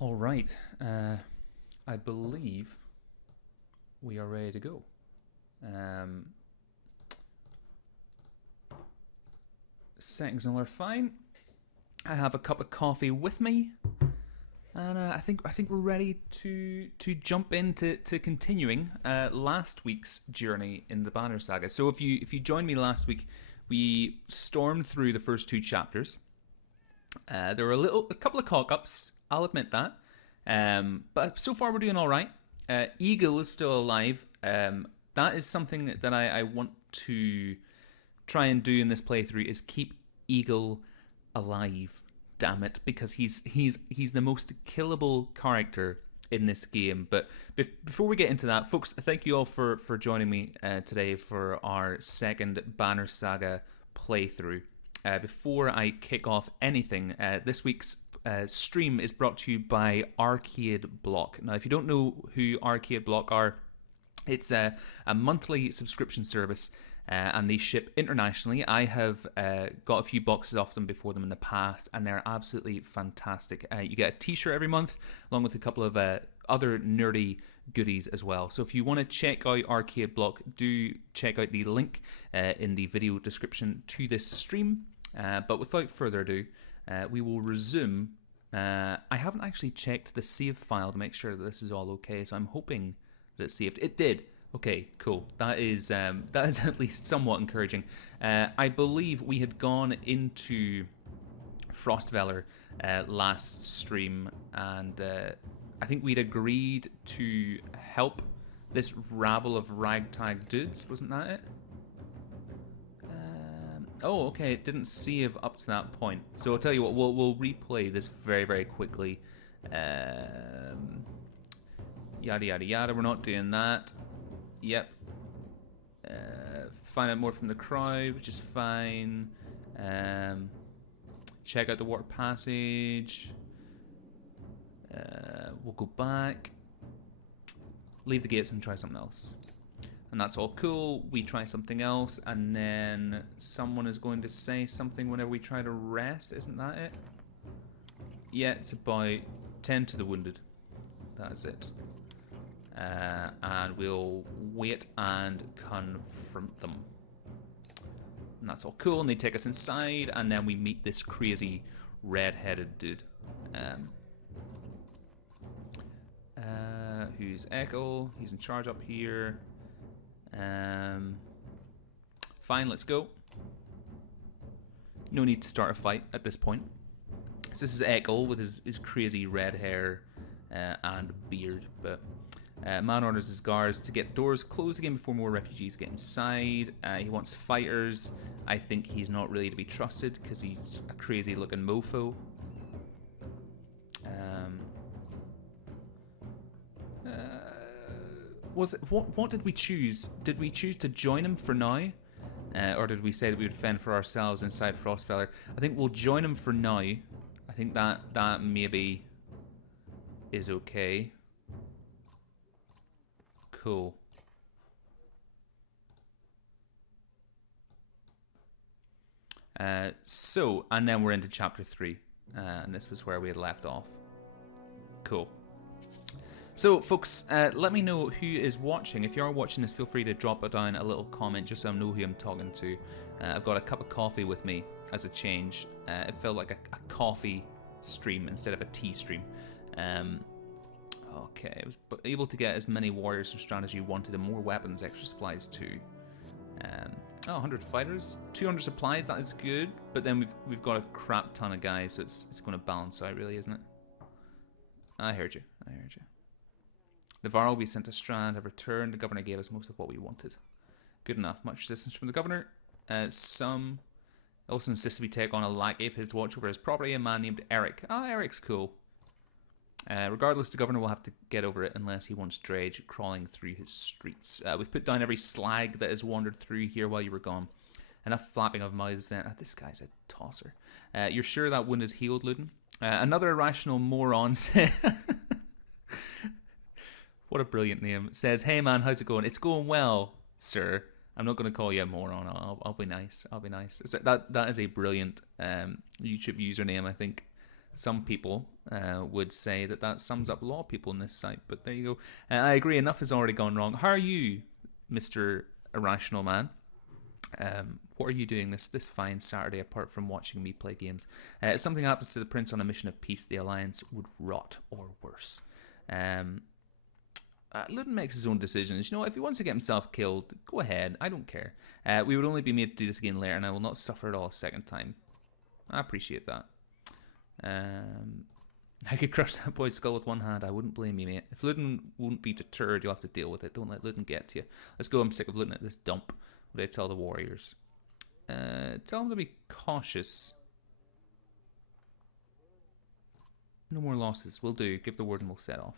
All right, I believe we are ready to go. Settings are fine. I have a cup of coffee with me, and I think we're ready to jump into continuing last week's journey in the Banner Saga. So if you joined me last week, we stormed through the first two chapters. There were a couple of cock-ups, I'll admit that. But so far we're doing all right. Eagle is still alive. That is something that I want to try and do in this playthrough, is keep Eagle alive. Damn it, because he's the most killable character in this game. But before we get into that, folks, thank you all for joining me today for our second Banner Saga playthrough. Before I kick off anything, this week's stream is brought to you by Arcade Block. Now, if you don't know who Arcade Block are, it's a monthly subscription service, and they ship internationally. I have got a few boxes off them before them in the past, and they're absolutely fantastic. You get a t-shirt every month, along with a couple of other nerdy goodies as well. So if you want to check out Arcade Block, do check out the link in the video description to this stream. But without further ado, we will resume. I haven't actually checked the save file to make sure that this is all okay, so I'm hoping that it saved. It did. Okay, cool. That is at least somewhat encouraging. I believe we had gone into Frostveller last stream, and I think we'd agreed to help this rabble of ragtag dudes. Wasn't that it? Oh, okay, it didn't save up to that point. So I'll tell you what, we'll replay this very, very quickly. Yada, yada, yada, we're not doing that. Yep. Find out more from the crowd, which is fine. Check out the water passage. We'll go back. Leave the gates and try something else. And that's all cool. We try something else, and then someone is going to say something whenever we try to rest. Isn't that it? Yeah, it's about 10 to the wounded. That is it. And we'll wait and confront them. And that's all cool, and they take us inside, and then we meet this crazy red-headed dude. Who's Echo? He's in charge up here. Fine, let's go. No need to start a fight at this point. So this is Echo with his crazy red hair and beard, but Man orders his guards to get the doors closed again before more refugees get inside. He wants fighters. I think he's not really to be trusted because he's a crazy looking mofo. Was it what did we choose? Did we choose to join him for now? Or did we say that we would fend for ourselves inside Frostfeller? I think we'll join him for now. I think that maybe is okay. Cool. So, and then we're into chapter 3. And this was where we had left off. Cool. So, folks, let me know who is watching. If you are watching this, feel free to drop it down a little comment just so I know who I'm talking to. I've got a cup of coffee with me as a change. It felt like a coffee stream instead of a tea stream. Okay, I was able to get as many warriors from strategy wanted and more weapons, extra supplies too. 100 fighters, 200 supplies, that is good. But then we've got a crap ton of guys, so it's going to balance out really, isn't it? I heard you. Navarre will be sent to Strand, have returned. The governor gave us most of what we wanted. Good enough. Much resistance from the governor. Some also insists we take on a lackey of his to watch over his property, a man named Eric. Eric's cool. Regardless, the governor will have to get over it unless he wants Drage crawling through his streets. We've put down every slag that has wandered through here while you were gone. Enough flapping of mouths then. This guy's a tosser. You're sure that wound is healed, Luden? Another irrational moron says... What a brilliant name. Says, hey man, how's it going? It's going well, sir. I'm not going to call you a moron. I'll be nice. I'll be nice. That is a brilliant YouTube username, I think. Some people would say that sums up a lot of people on this site, but there you go. I agree, enough has already gone wrong. How are you, Mr. Irrational Man? What are you doing this fine Saturday apart from watching me play games? If something happens to the prince on a mission of peace, the alliance would rot or worse. Luden makes his own decisions. You know, if he wants to get himself killed, go ahead. I don't care. We would only be made to do this again later, and I will not suffer it all a second time. I appreciate that. I could crush that boy's skull with one hand. I wouldn't blame you, mate. If Luden won't be deterred, you'll have to deal with it. Don't let Luden get to you. Let's go. I'm sick of Luden at this dump. What do I tell the warriors? Tell them to be cautious. No more losses. We'll do. Give the word and we'll set off.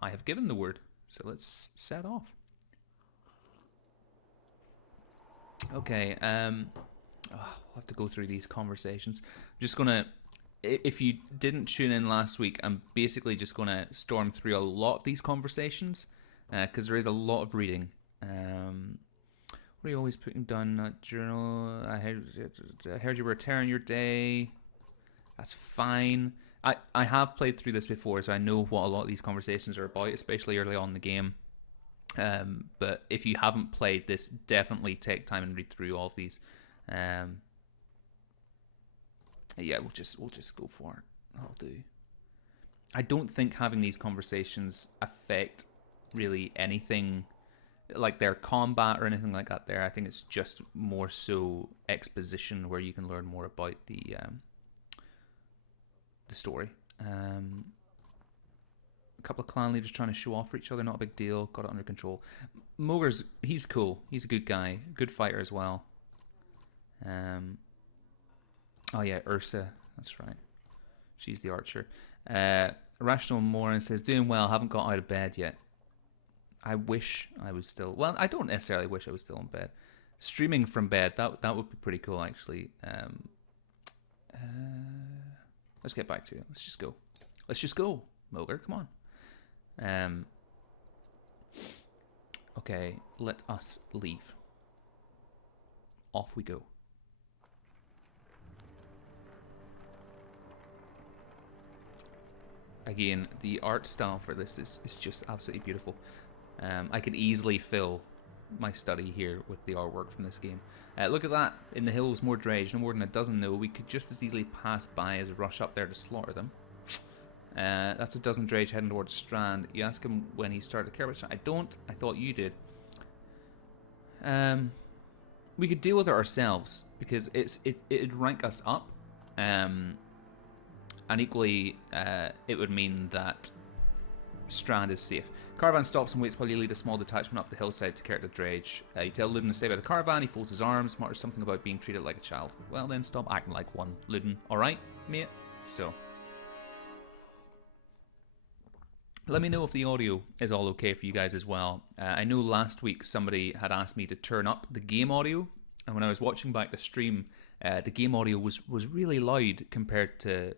I have given the word, so let's set off. Okay, we'll have to go through these conversations. I'm just gonna, if you didn't tune in last week, I'm basically just gonna storm through a lot of these conversations, because there is a lot of reading. What are you always putting down in that journal? I heard you were tearing your day. That's fine. I have played through this before, so I know what a lot of these conversations are about, especially early on in the game. But if you haven't played this, definitely take time and read through all of these. Yeah, we'll just go for it. That'll do. I don't think having these conversations affect really anything like their combat or anything like that there. I think it's just more so exposition where you can learn more about the story. A couple of clan leaders trying to show off for each other, not a big deal. Got it under control. Mogur's, he's cool. He's a good guy. Good fighter as well. Oh yeah, Ursa. That's right. She's the archer. Rational Moran says, doing well, haven't got out of bed yet. I wish I was still... Well, I don't necessarily wish I was still in bed. Streaming from bed, that would be pretty cool, actually. Let's get back to it. Let's just go. Let's just go, Moger. Come on. Okay, let us leave. Off we go. Again, the art style for this is just absolutely beautiful. I could easily fill my study here with the artwork from this game. Look at that. In the hills, more Drage. No more than a dozen, no. We could just as easily pass by as rush up there to slaughter them. That's a dozen Drage heading towards Strand. You ask him when he started to care about Strand. I don't. I thought you did. We could deal with it ourselves because it'd rank us up. And equally, it would mean that Strand is safe. Caravan stops and waits while you lead a small detachment up the hillside to Kirk the Dredge. You tell Ludin to stay by the caravan. He folds his arms, mutters something about being treated like a child. Well then, stop acting like one, Ludin. Alright, mate? So. Let me know if the audio is all okay for you guys as well. I know last week somebody had asked me to turn up the game audio, and when I was watching back the stream, the game audio was really loud compared to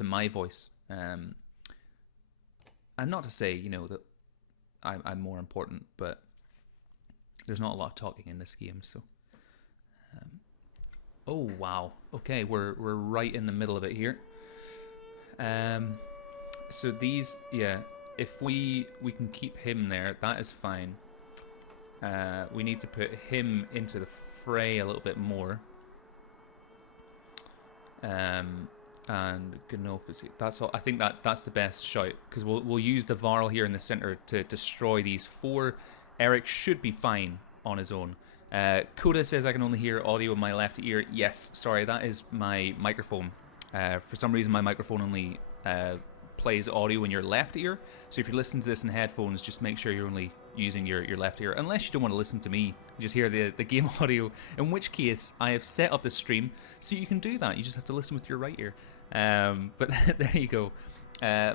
my voice. And not to say, you know, that I'm more important, but there's not a lot of talking in this game, so. Oh wow. Okay, we're right in the middle of it here. So these, yeah, if we can keep him there, that is fine. We need to put him into the fray a little bit more. And Gnof is, that's all. I think that's the best shout, because we'll use the Varl here in the center to destroy these 4. Eric should be fine on his own. Coda says I can only hear audio in my left ear. Yes, sorry, that is my microphone. For some reason, my microphone only plays audio in your left ear. So if you're listening to this in headphones, just make sure you're only using your left ear, unless you don't want to listen to me, just hear the game audio, in which case I have set up the stream so you can do that. You just have to listen with your right ear. But there you go.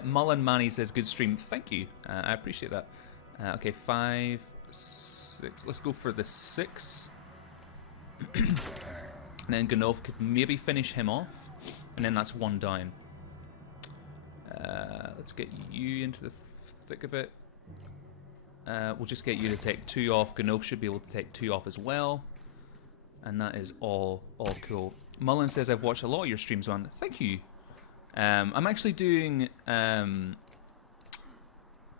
Mullen Manny says good stream. Thank you. I appreciate that. Okay, 5, 6. Let's go for the 6. And then Gnof could maybe finish him off, and then that's 1 down. Let's get you into the thick of it. We'll just get you to take 2 off. Gnof should be able to take 2 off as well. And that is all cool. Mullen says, I've watched a lot of your streams on. Thank you. I'm actually doing a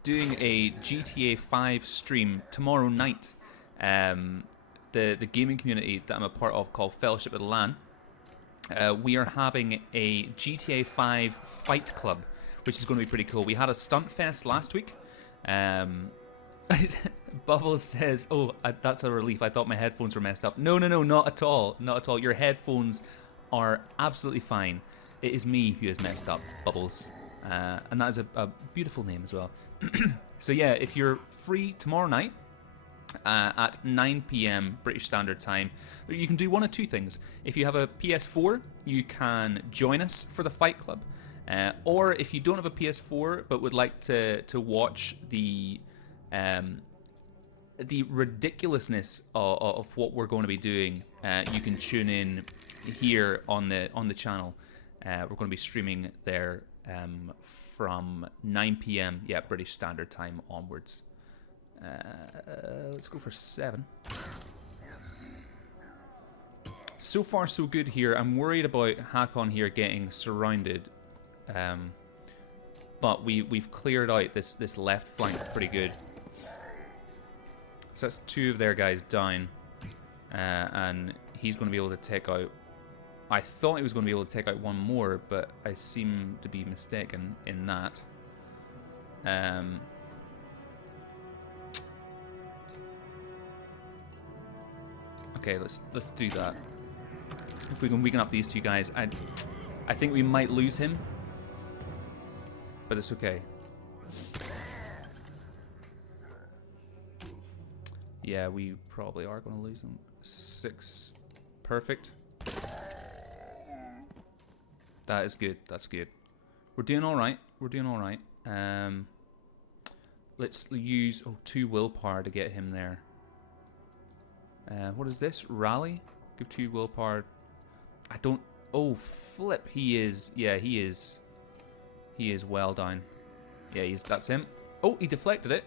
GTA 5 stream tomorrow night. The gaming community that I'm a part of, called Fellowship of the LAN, we are having a GTA 5 fight club, which is going to be pretty cool. We had a stunt fest last week. Bubbles says, oh, that's a relief. I thought my headphones were messed up. No, not at all. Not at all. Your headphones are absolutely fine. It is me who has messed up, Bubbles. And that is a beautiful name as well. So yeah, if you're free tomorrow night at 9 PM British Standard Time, you can do one of 2 things. If you have a PS4, you can join us for the fight club. Or if you don't have a PS4 but would like to watch the ridiculousness of what we're going to be doing, you can tune in here on the channel. We're going to be streaming there from 9 PM, yeah, British Standard Time onwards. Let's go for 7. So far, so good here. I'm worried about Hakon here getting surrounded, but we've cleared out this left flank pretty good. So that's 2 of their guys down, and he's going to be able to take out. I thought he was going to be able to take out 1 more, but I seem to be mistaken in that. Okay, let's do that. If we can weaken up these 2 guys, I think we might lose him, but it's okay. Yeah, we probably are going to lose him. 6, perfect. That is good. That's good. We're doing all right. We're doing all right. Let's use 2 willpower to get him there. What is this? Rally? Give 2 willpower. I don't. Oh, flip. He is. Yeah, he is. He is well down. Yeah, that's him. Oh, he deflected it.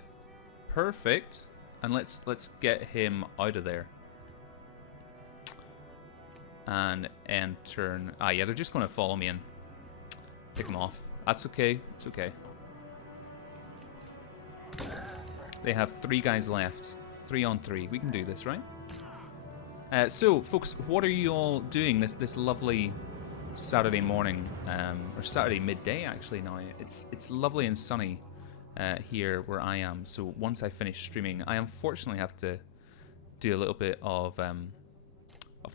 Perfect. And let's get him out of there. And end turn. Ah, yeah, they're just going to follow me and pick him off. That's okay. It's okay. They have 3 guys left. 3 on 3. We can do this, right? So, folks, what are you all doing this lovely Saturday morning, or Saturday midday actually now? It's lovely and sunny here where I am. So once I finish streaming, I unfortunately have to do a little bit of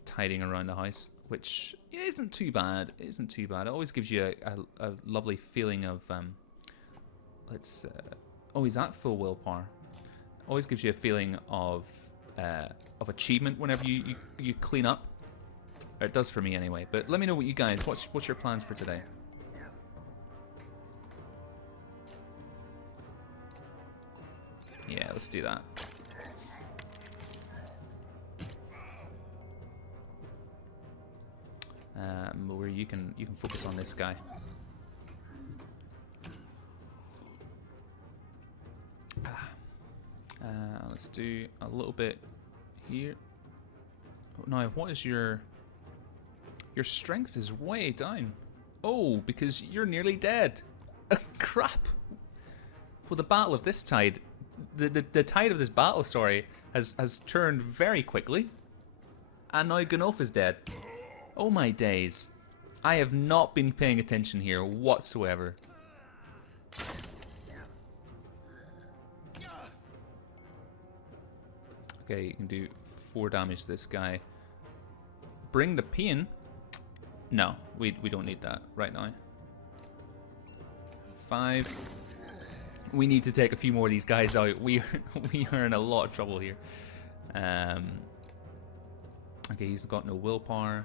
tidying around the house, which isn't too bad. It isn't too bad. It always gives you a lovely feeling of Let's. Oh, he's at full willpower. Always gives you a feeling of achievement whenever you clean up. Or it does for me anyway. But let me know what you guys. What's your plans for today? Yeah, let's do that. Where you can focus on this guy. Let's do a little bit here. Now, what is your strength is way down. Oh, because you're nearly dead. Crap. Well, the battle of this tide, the tide of this battle, sorry, has turned very quickly, and now Gunolf is dead. Oh my days. I have not been paying attention here whatsoever. Okay, you can do 4 damage to this guy. Bring the pain. No, we don't need that right now. 5. We need to take a few more of these guys out. We are in a lot of trouble here. Okay, he's got no willpower.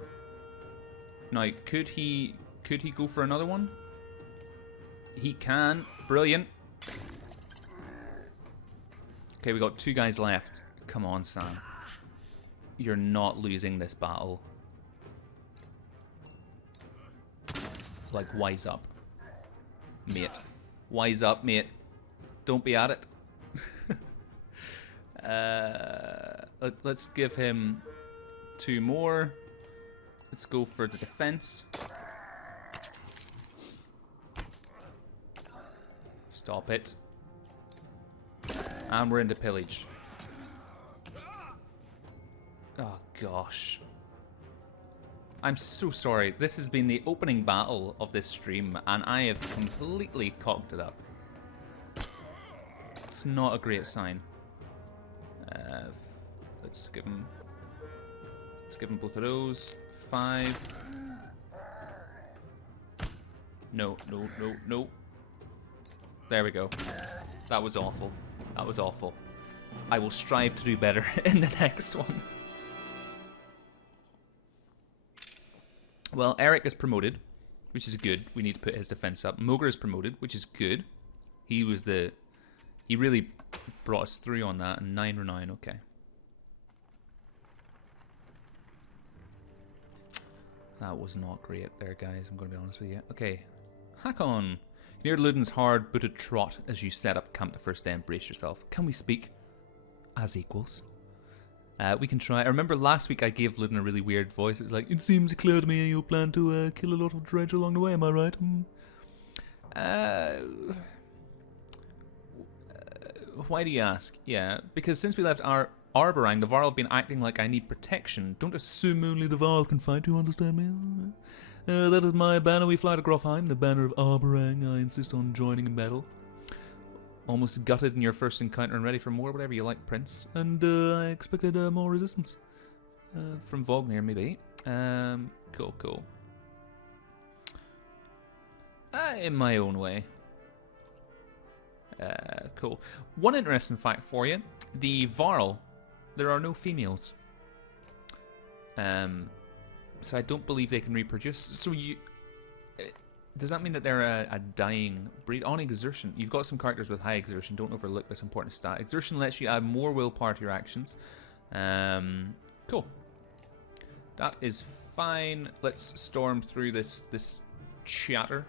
Now, could he go for another one? He can. Brilliant. Okay, we got 2 guys left. Come on, Sam. You're not losing this battle. Like, wise up, mate. Wise up, mate. Don't be at it. Let's give him 2 more. Let's go for the defense. Stop it. And we're into pillage. Oh gosh. I'm so sorry. This has been the opening battle of this stream, and I have completely cocked it up. It's not a great sign. Let's give him both of those. 5. No. There we go. That was awful. That was awful. I will strive to do better in the next one. Well, Eric is promoted, which is good. We need to put his defense up. Mogre is promoted, which is good. He really brought us through on that. And 9 renown, okay. That was not great there, guys. I'm going to be honest with you. Okay, Hakon. Near Luden's hard booted trot as you set up camp the first day and brace yourself. Can we speak as equals? We can try. I remember last week I gave Luden a really weird voice. It was like, it seems clear to me you plan to kill a lot of dredge along the way, am I right? Why do you ask? Yeah, because since we left our Arborang, the Varl have been acting like I need protection. Don't assume only the Varl can fight, you understand me? That is my banner. We fly to Grofheim, the banner of Arborang. I insist on joining in battle. Almost gutted in your first encounter and ready for more, whatever you like, Prince. And I expected more resistance. From Vognir, maybe. Cool. In my own way. Cool. One interesting fact for you. The Varl, there are no females. So I don't believe they can reproduce. So does that mean that they're a dying breed? On exertion, you've got some characters with high exertion. Don't overlook this important stat. Exertion lets you add more willpower to your actions. Cool. That is fine. Let's storm through this chatter.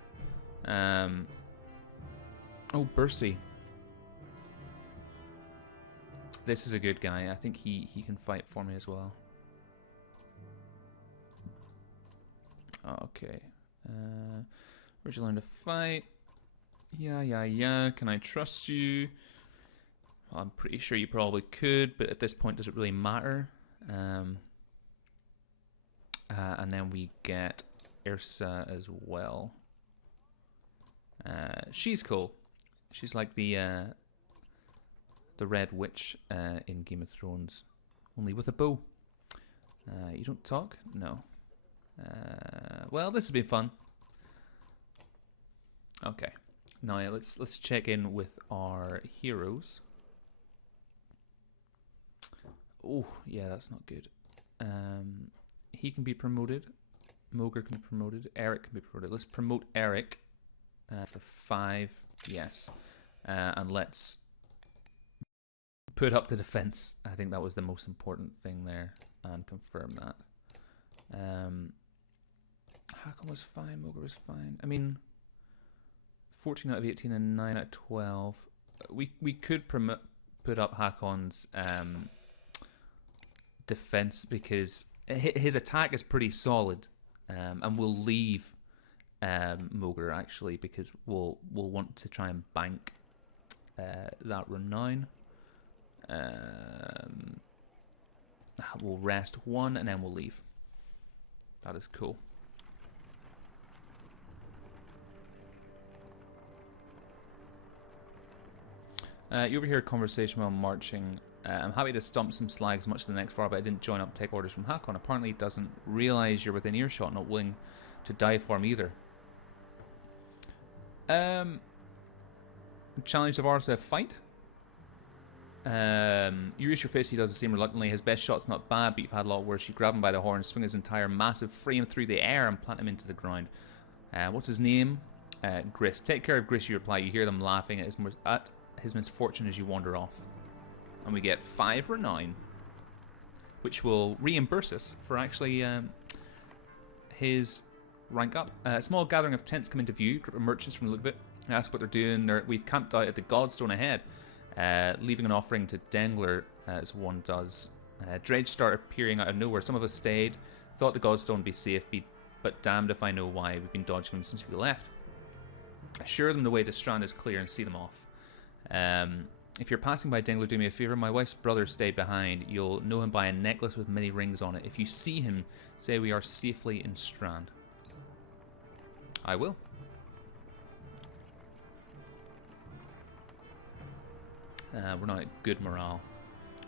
Oh, Bursey. This is a good guy. I think he can fight for me as well. Okay. Where'd you learn to fight? Yeah. Can I trust you? Well, I'm pretty sure you probably could, but at this point, does it really matter? And then we get Ursa as well. She's cool. She's like the Red Witch in Game of Thrones, only with a bow. You don't talk? No. Well, this has been fun. Okay. Now let's check in with our heroes. Oh yeah, that's not good. He can be promoted. Mogre can be promoted. Eric can be promoted. Let's promote Eric to 5. Yes, and let's put up the defense. I think that was the most important thing there, and confirm that. Hakon was fine. Mogre was fine. I mean, 14 out of 18 and 9 out of 12. We could put up Hakon's defense because his attack is pretty solid, and we'll leave Mogre actually because we'll want to try and bank that renown. We'll rest 1 and then we'll leave. That is cool. You overhear a conversation while marching. I'm happy to stomp some slags as much as the next far, but I didn't join up to take orders from Hakon. Apparently he doesn't realise you're within earshot, not willing to die for him either. Challenge of ours to fight. You reach your face, he does the same reluctantly. His best shot's not bad, but you've had a lot worse. You grab him by the horn, swing his entire massive frame through the air, and plant him into the ground. What's his name? Gris. Take care of Gris, you reply. You hear them laughing at his misfortune as you wander off. And we get 5 renown, which will reimburse us for actually his rank up. A small gathering of tents come into view. Group of merchants from the look of it. Ask what they're doing. We've camped out at the Godstone ahead, leaving an offering to Dengler, as one does. Dredge start appearing out of nowhere. Some of us stayed, thought the Godstone would be safe, but damned if I know why. We've been dodging them since we left. Assure them the way to Strand is clear and see them off. If you're passing by Dengler, do me a favour. My wife's brother stayed behind. You'll know him by a necklace with many rings on it. If you see him, say we are safely in Strand. I will. We're not at good morale.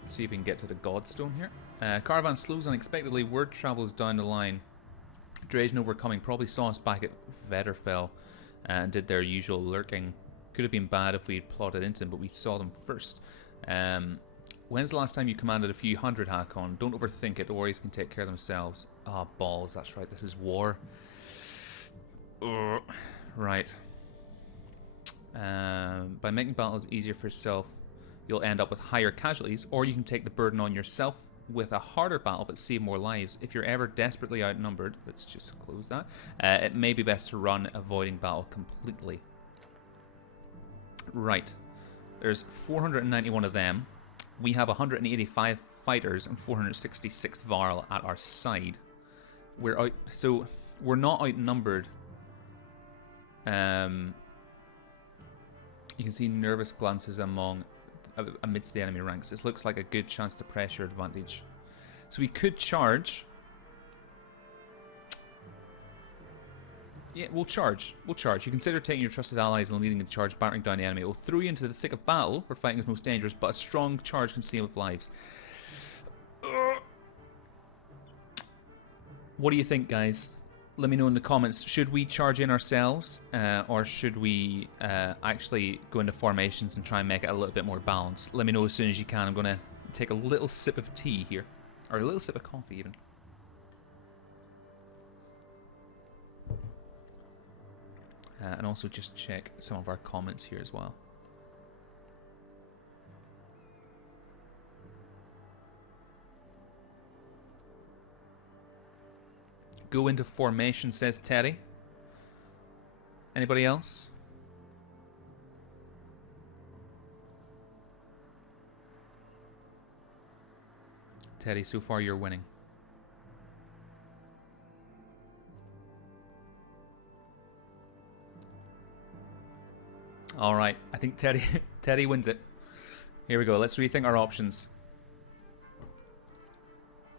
Let's see if we can get to the Godstone here. Caravan slows unexpectedly. Word travels down the line. Dredge know we're coming. Probably saw us back at Vedderfell and did their usual lurking. Could have been bad if we had plotted into them, but we saw them first. When's the last time you commanded a few hundred, Hakon? Don't overthink it. The warriors can take care of themselves. Ah, balls. That's right. This is war. Right. By making battles easier for yourself, you'll end up with higher casualties, or you can take the burden on yourself with a harder battle but save more lives. If you're ever desperately outnumbered, let's just close that, it may be best to run, avoiding battle completely. Right. There's 491 of them. We have 185 fighters and 466 Varl at our side. We're out, so we're not outnumbered. You can see nervous glances amidst the enemy ranks. This looks like a good chance to press your advantage. So we could charge. Yeah, we'll charge. We'll charge. You consider taking your trusted allies and leading the charge, battering down the enemy. It will throw you into the thick of battle, where fighting is most dangerous, but a strong charge can save lives. What do you think, guys? Let me know in the comments. Should we charge in ourselves, or should we actually go into formations and try and make it a little bit more balanced? Let me know as soon as you can. I'm going to take a little sip of tea here, or a little sip of coffee even. And also just check some of our comments here as well. Go into formation, says Teddy. Anybody else? Teddy, so far you're winning. All right, I think Teddy wins it. Here we go. Let's rethink our options.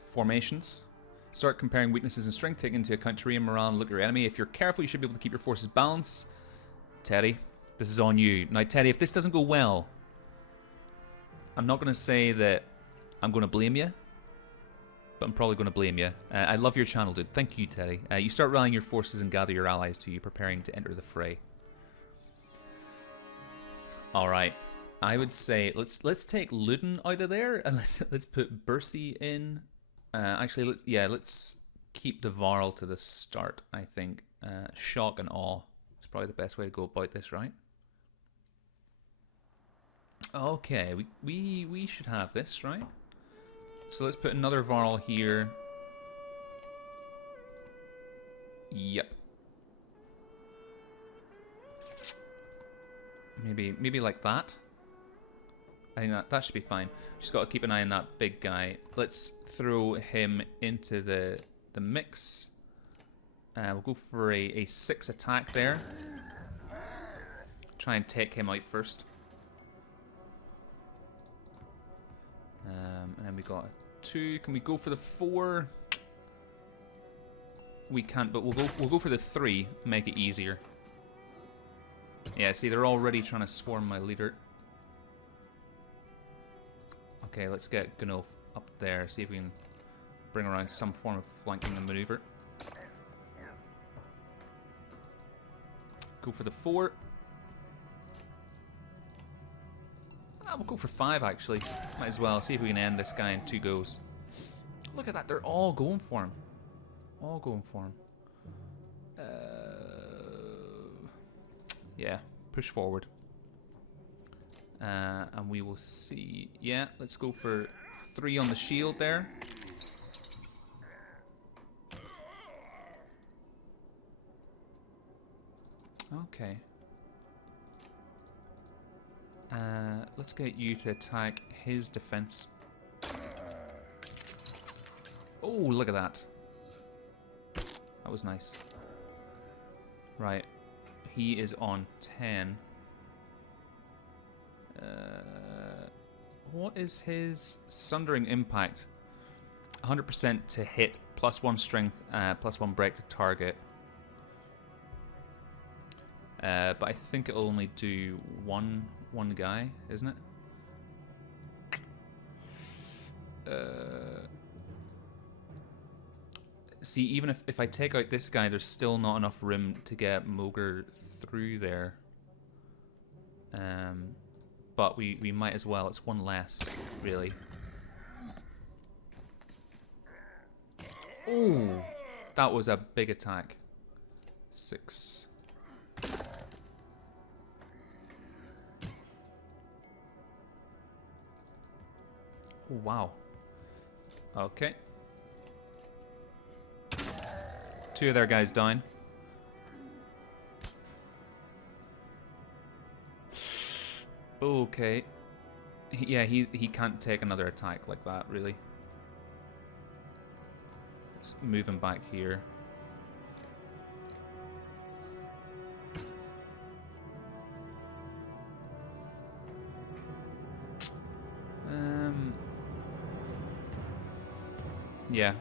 Formations. Start comparing weaknesses and strength, take into account terrain, morale, and look at your enemy. If you're careful, you should be able to keep your forces balanced. Teddy, this is on you. Now, Teddy, if this doesn't go well, I'm not going to say that I'm going to blame you, but I'm probably going to blame you. I love your channel, dude. Thank you, Teddy. You start rallying your forces and gather your allies to you, preparing to enter the fray. All right. I would say let's take Luden out of there and let's put Bercy in. Actually, let's keep the Varl to the start. I think shock and awe is probably the best way to go about this, right? Okay, we should have this, right? So let's put another Varl here. Yep. Maybe like that. I think that should be fine. Just got to keep an eye on that big guy. Let's throw him into the mix. We'll go for a 6 attack there. Try and take him out first. And then we got a 2. Can we go for the 4? We can't, but we'll go for the 3. Make it easier. Yeah, see, they're already trying to swarm my leader. Okay, let's get Gunolf up there. See if we can bring around some form of flanking and maneuver. Go for the 4. We'll go for 5, actually. Might as well. See if we can end this guy in 2 goes. Look at that. They're all going for him. All going for him. Yeah, push forward. And we will see. Yeah, let's go for 3 on the shield there. Okay. Let's get you to attack his defense. Oh, look at that. That was nice. Right. He is on 10. What is his Sundering Impact? 100% to hit, +1 strength, +1 break to target. But I think it'll only do one guy, isn't it? See, even if I take out this guy, there's still not enough room to get Mogre through there. But we might as well. It's 1 less, really. Oh, that was a big attack. 6. Oh, wow. Okay. 2 of their guys down. Okay. Yeah, he can't take another attack like that, really. Let's move him back here. Yeah.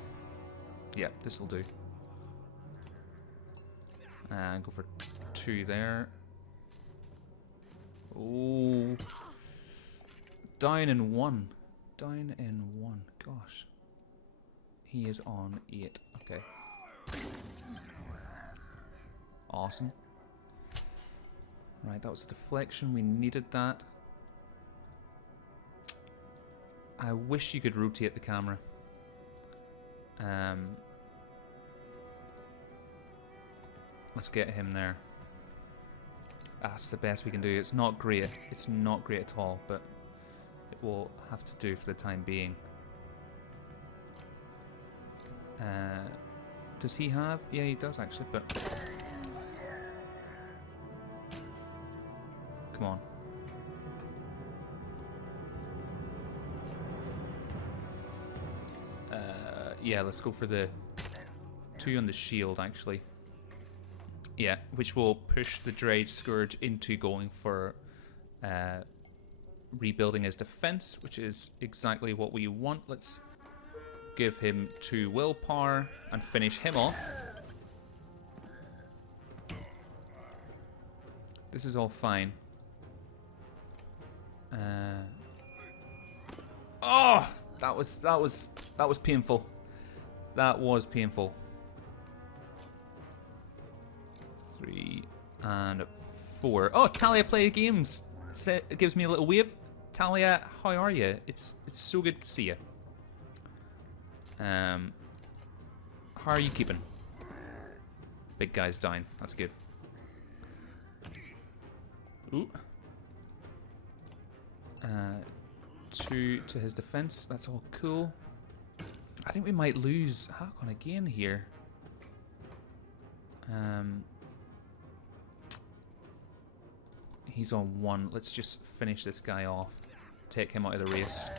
Yeah, this'll do. And go for 2 there. Oh. Down in 1. Down in 1. Gosh. He is on 8. Okay. Awesome. Right, that was a deflection. We needed that. I wish you could rotate the camera. Let's get him there. That's the best we can do. It's not great. It's not great at all, but it will have to do for the time being. Does he have? Yeah, he does actually, but... Come on. Yeah, let's go for the 2 on the shield, actually. Yeah, which will push the Drage Scourge into going for rebuilding his defense, which is exactly what we want. Let's give him 2 willpower and finish him off. This is all fine. Oh, that was painful. That was painful. 3 and 4. Oh, Talia Play Games gives me a little wave. Talia, how are you? It's so good to see you. How are you keeping? Big guy's down. That's good. Ooh. To his defense. That's all cool. I think we might lose Hakon again here. He's on 1. Let's just finish this guy off. Take him out of the race.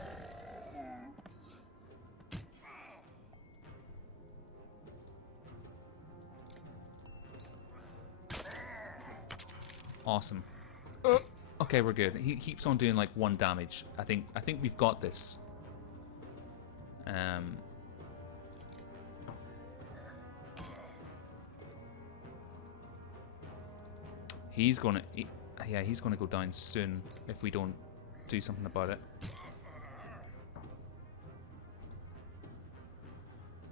Awesome. Okay, we're good. He keeps on doing like 1 damage. I think we've got this. He's gonna go down soon if we don't do something about it.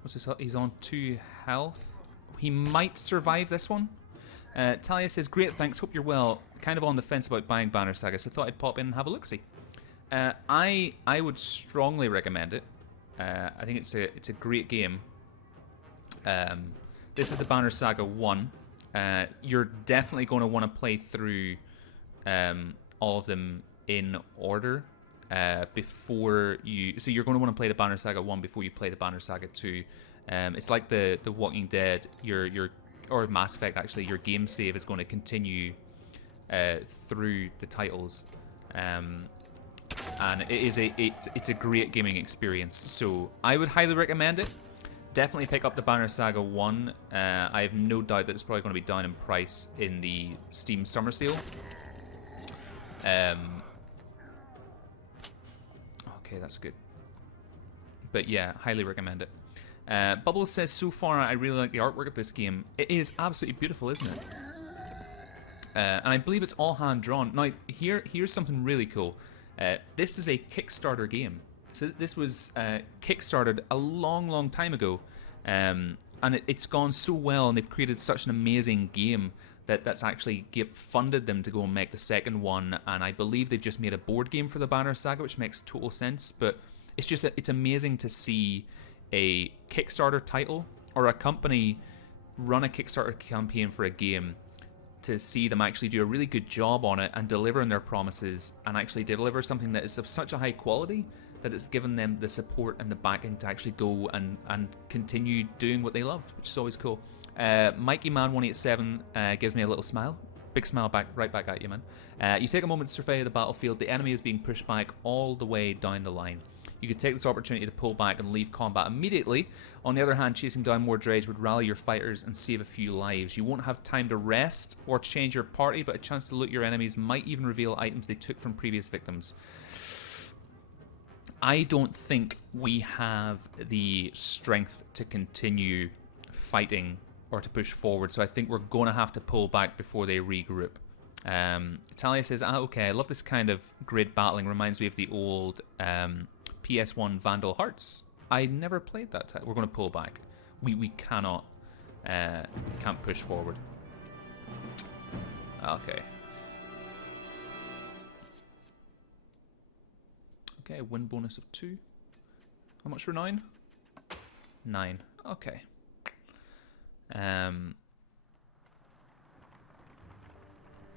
What's this? He's on 2 health. He might survive this one. Talia says, great, thanks, hope you're well. Kind of on the fence about buying Banner Saga, so thought I'd pop in and have a look-see. I would strongly recommend it. I think it's a great game. This is the Banner Saga 1. You're definitely going to want to play through all of them in order before you... So you're going to want to play the Banner Saga 1 before you play the Banner Saga 2. It's like the Walking Dead, or Mass Effect actually, your game save is going to continue through the titles. And it's a great gaming experience, so I would highly recommend it. Definitely pick up the Banner Saga 1. I have no doubt that it's probably going to be down in price in the Steam Summer Sale. Okay, that's good. But yeah, highly recommend it. Bubbles says, so far I really like the artwork of this game. It is absolutely beautiful, isn't it? And I believe it's all hand-drawn. Now, here's something really cool. This is a Kickstarter game. So this was kickstarted a long time ago. And it's gone so well, and they've created such an amazing game that's actually funded them to go and make the second one. And I believe they've just made a board game for the Banner Saga, which makes total sense. But it's amazing to see a Kickstarter title or a company run a Kickstarter campaign for a game, to see them actually do a really good job on it and deliver on their promises, and actually deliver something that is of such a high quality that it's given them the support and the backing to actually go and continue doing what they love, which is always cool. Mikey Man 187 gives me a little smile. Big smile right back at you, man. You take a moment to survey the battlefield. The enemy is being pushed back all the way down the line. You could take this opportunity to pull back and leave combat immediately. On the other hand, chasing down more Dredge would rally your fighters and save a few lives. You won't have time to rest or change your party, but a chance to loot your enemies might even reveal items they took from previous victims. I don't think we have the strength to continue fighting or to push forward, so I think we're going to have to pull back before they regroup. Talia says, okay, I love this kind of grid battling. Reminds me of the old... PS1 Vandal Hearts. I never played that title. We're going to pull back. We cannot can't push forward. Okay. Okay, win bonus of 2. How much for 9? 9. Okay.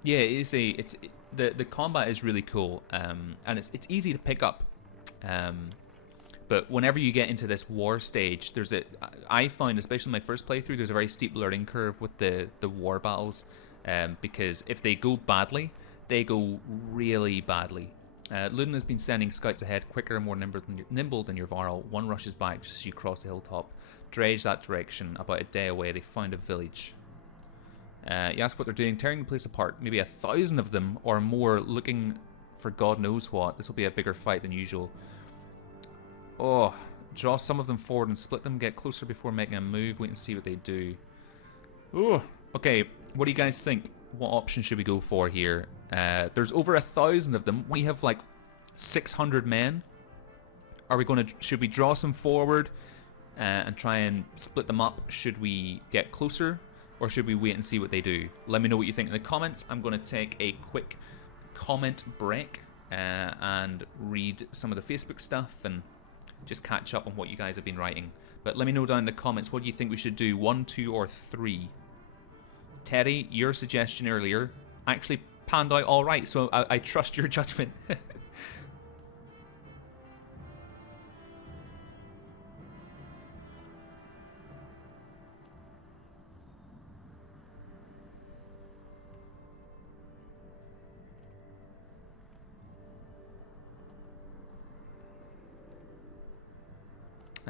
Yeah, the combat is really cool, and it's easy to pick up. But whenever you get into this war stage, I found, especially in my first playthrough, there's a very steep learning curve with the war battles, because if they go badly, they go really badly. Ludin has been sending scouts ahead quicker and more nimble than your Varl. One rushes back just as you cross the hilltop. Dredge that direction. About a day away, they found a village. You ask what they're doing, tearing the place apart. Maybe 1,000 of them or more, looking for God knows what. This will be a bigger fight than usual. Oh, draw some of them forward and split them. Get closer before making a move. Wait and see what they do. Oh, okay. What do you guys think? What option should we go for here? There's over 1,000 of them. We have like 600 men. Are we going to? Should we draw some forward and try and split them up? Should we get closer, or should we wait and see what they do? Let me know what you think in the comments. I'm going to take a quick comment break and read some of the Facebook stuff and just catch up on what you guys have been writing. But let me know down in the comments, what do you think we should do, 1, 2, or 3? Terry, your suggestion earlier actually panned out all right, so I trust your judgment.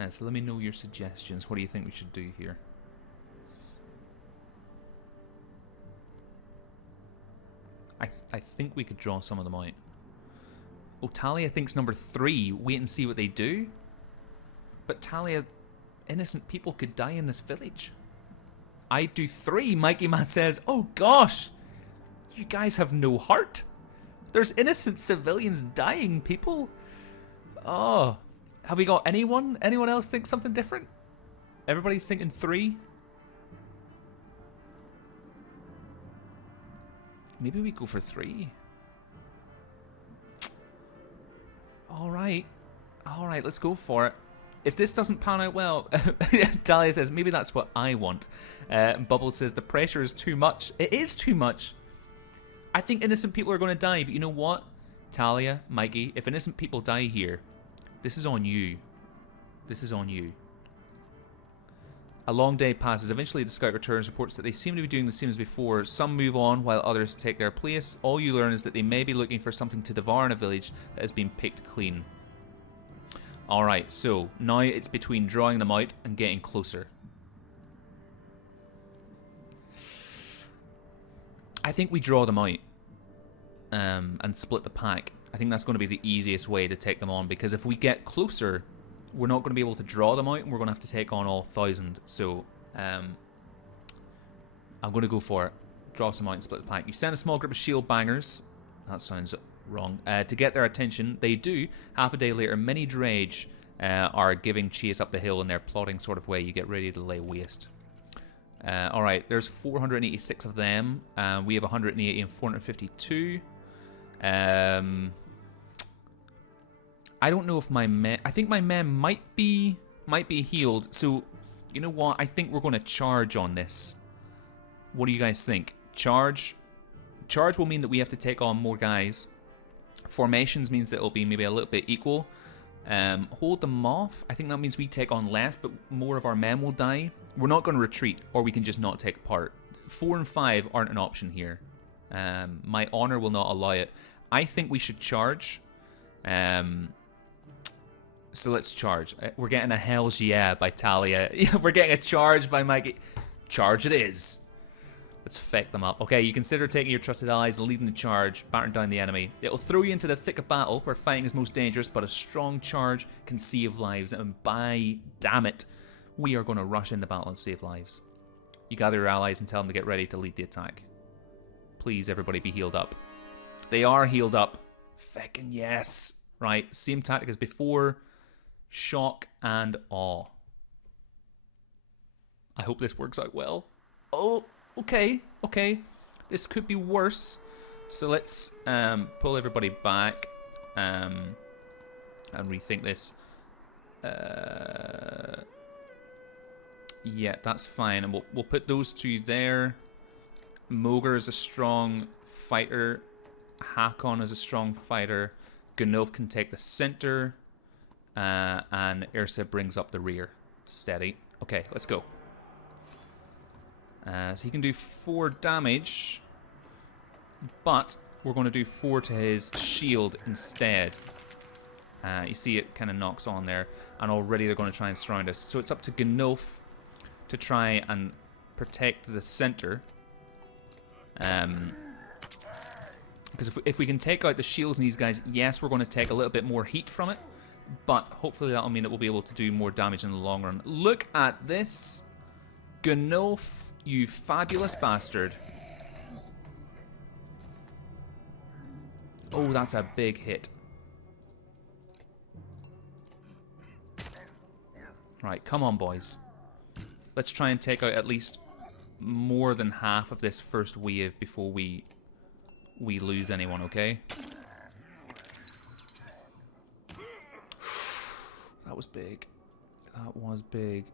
So let me know your suggestions. What do you think we should do here? I think we could draw some of them out. Oh, Talia thinks number 3. Wait and see what they do. But Talia, innocent people could die in this village. I do 3. Mikey Man says, oh gosh, you guys have no heart. There's innocent civilians dying, people. Oh, have we got anyone? Anyone else think something different? Everybody's thinking 3. Maybe we go for 3. Alright, let's go for it. If this doesn't pan out well, Dahlia says, maybe that's what I want. Bubbles says, the pressure is too much. It is too much. I think innocent people are going to die, but you know what? Talia, Mikey, if innocent people die here, this is on you. This is on you. A long day passes. Eventually the scout returns, reports that they seem to be doing the same as before. Some move on while others take their place. All you learn is that they may be looking for something to devour in a village that has been picked clean. Alright, so now it's between drawing them out and getting closer. I think we draw them out and split the pack. I think that's going to be the easiest way to take them on, because if we get closer, we're not going to be able to draw them out and we're going to have to take on all 1,000. So I'm going to go for it. Draw some out and split the pack. You send a small group of shield bangers. That sounds wrong. To get their attention. They do. Half a day later, many Dredge are giving chase up the hill in their plotting sort of way. You get ready to lay waste. Alright, there's 486 of them. We have 180 and 452. I don't know if my men... I think my men might be healed. So, you know what? I think we're going to charge on this. What do you guys think? Charge? Charge will mean that we have to take on more guys. Formations means that it'll be maybe a little bit equal. Hold them off. I think that means we take on less, but more of our men will die. We're not going to retreat, or we can just not take part. 4 and 5 aren't an option here. My honor will not allow it. I think we should charge. So let's charge. We're getting a hell's yeah by Talia. We're getting a charge by Mikey. Charge it is. Let's feck them up. Okay, you consider taking your trusted allies and leading the charge, battering down the enemy. It'll throw you into the thick of battle where fighting is most dangerous, but a strong charge can save lives. And by damn it, we are going to rush into battle and save lives. You gather your allies and tell them to get ready to lead the attack. Please, everybody, be healed up. They are healed up. Feckin' yes. Right, same tactic as before. Shock and awe. I hope this works out well. Oh, okay. This could be worse. So let's pull everybody back and rethink this. Yeah, that's fine. And we'll put those 2 there. Moger is a strong fighter. Hakon is a strong fighter. Gunilf can take the center. And Ursa brings up the rear. Steady. Okay, let's go. So he can do 4 damage. But we're going to do 4 to his shield instead. You see it kind of knocks on there. And already they're going to try and surround us. So it's up to Gunilf to try and protect the center. Because if we can take out the shields in these guys, yes, we're going to take a little bit more heat from it. But hopefully that'll mean that we'll be able to do more damage in the long run. Look at this. Gunilf, you fabulous bastard. Oh, that's a big hit. Right, come on, boys. Let's try and take out at least more than half of this first wave before we we lose anyone, okay? That was big. That was big.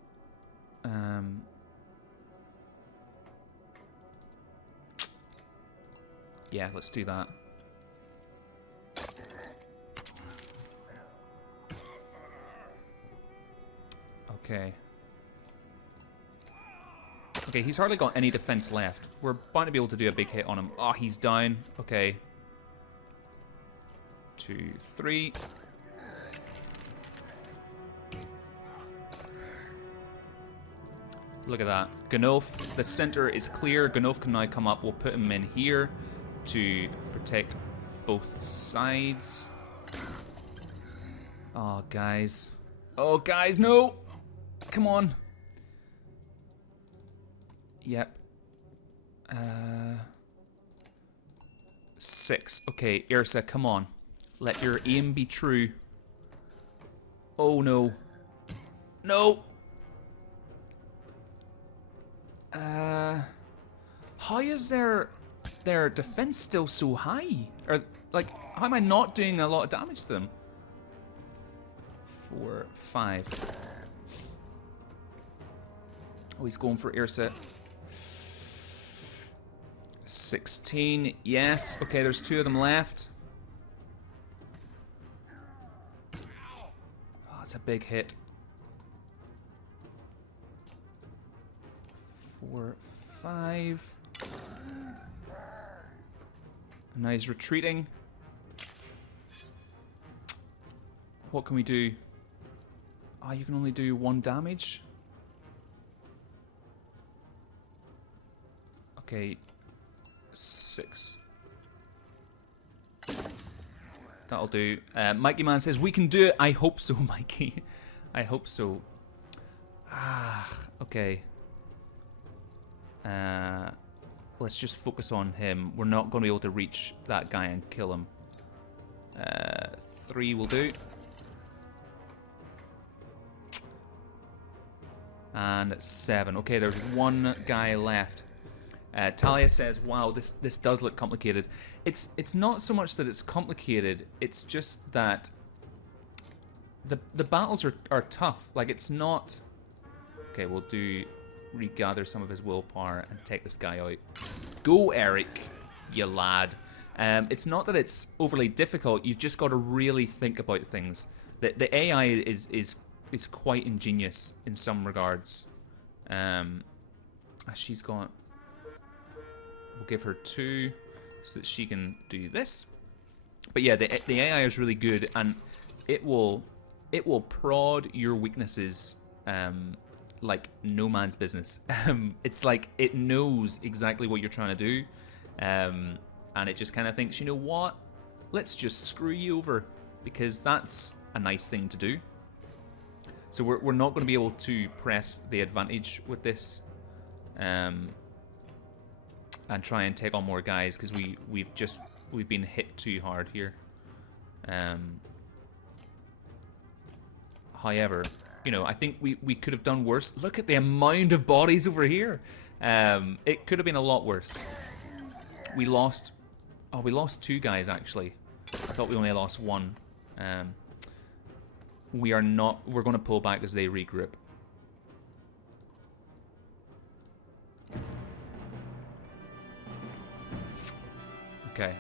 Yeah, let's do that. Okay. Okay, he's hardly got any defense left. We're bound to be able to do a big hit on him. Oh, he's down. Okay. 2, 3. Look at that. Ganolf, the center is clear. Ganolf can now come up. We'll put him in here to protect both sides. Oh, guys. Oh, guys, no! Come on. Yep. 6. Okay, Irsa, come on. Let your aim be true. Oh, no. No! How is their defense still so high? Or, like, how am I not doing a lot of damage to them? 4, 5. Oh, he's going for Irsa. 16, yes. Okay, there's 2 of them left. Oh, that's a big hit. 4, 5. Now he's retreating. What can we do? Oh, you can only do 1 damage? Okay. 6. That'll do. Mikey Man says, we can do it. I hope so, Mikey. I hope so. Ah, okay. Let's just focus on him. We're not going to be able to reach that guy and kill him. 3 will do. And 7. Okay, there's 1 guy left. Talia says, wow, this does look complicated. It's not so much that it's complicated, it's just that the battles are tough. Like, it's not... Okay, we'll regather some of his willpower and take this guy out. Go, Eric, you lad. It's not that it's overly difficult, you've just got to really think about things. The AI is quite ingenious in some regards. She's got... We'll give her 2 so that she can do this. But yeah, the AI is really good, and it will prod your weaknesses like no man's business. It's like it knows exactly what you're trying to do, and it just kind of thinks, you know what? Let's just screw you over, because that's a nice thing to do. So we're not going to be able to press the advantage with this. And try and take on more guys, because we've been hit too hard here. However, you know, I think we could have done worse. Look at the amount of bodies over here. It could have been a lot worse. We lost 2 guys actually. I thought we only lost 1. We're going to pull back as they regroup. Okay.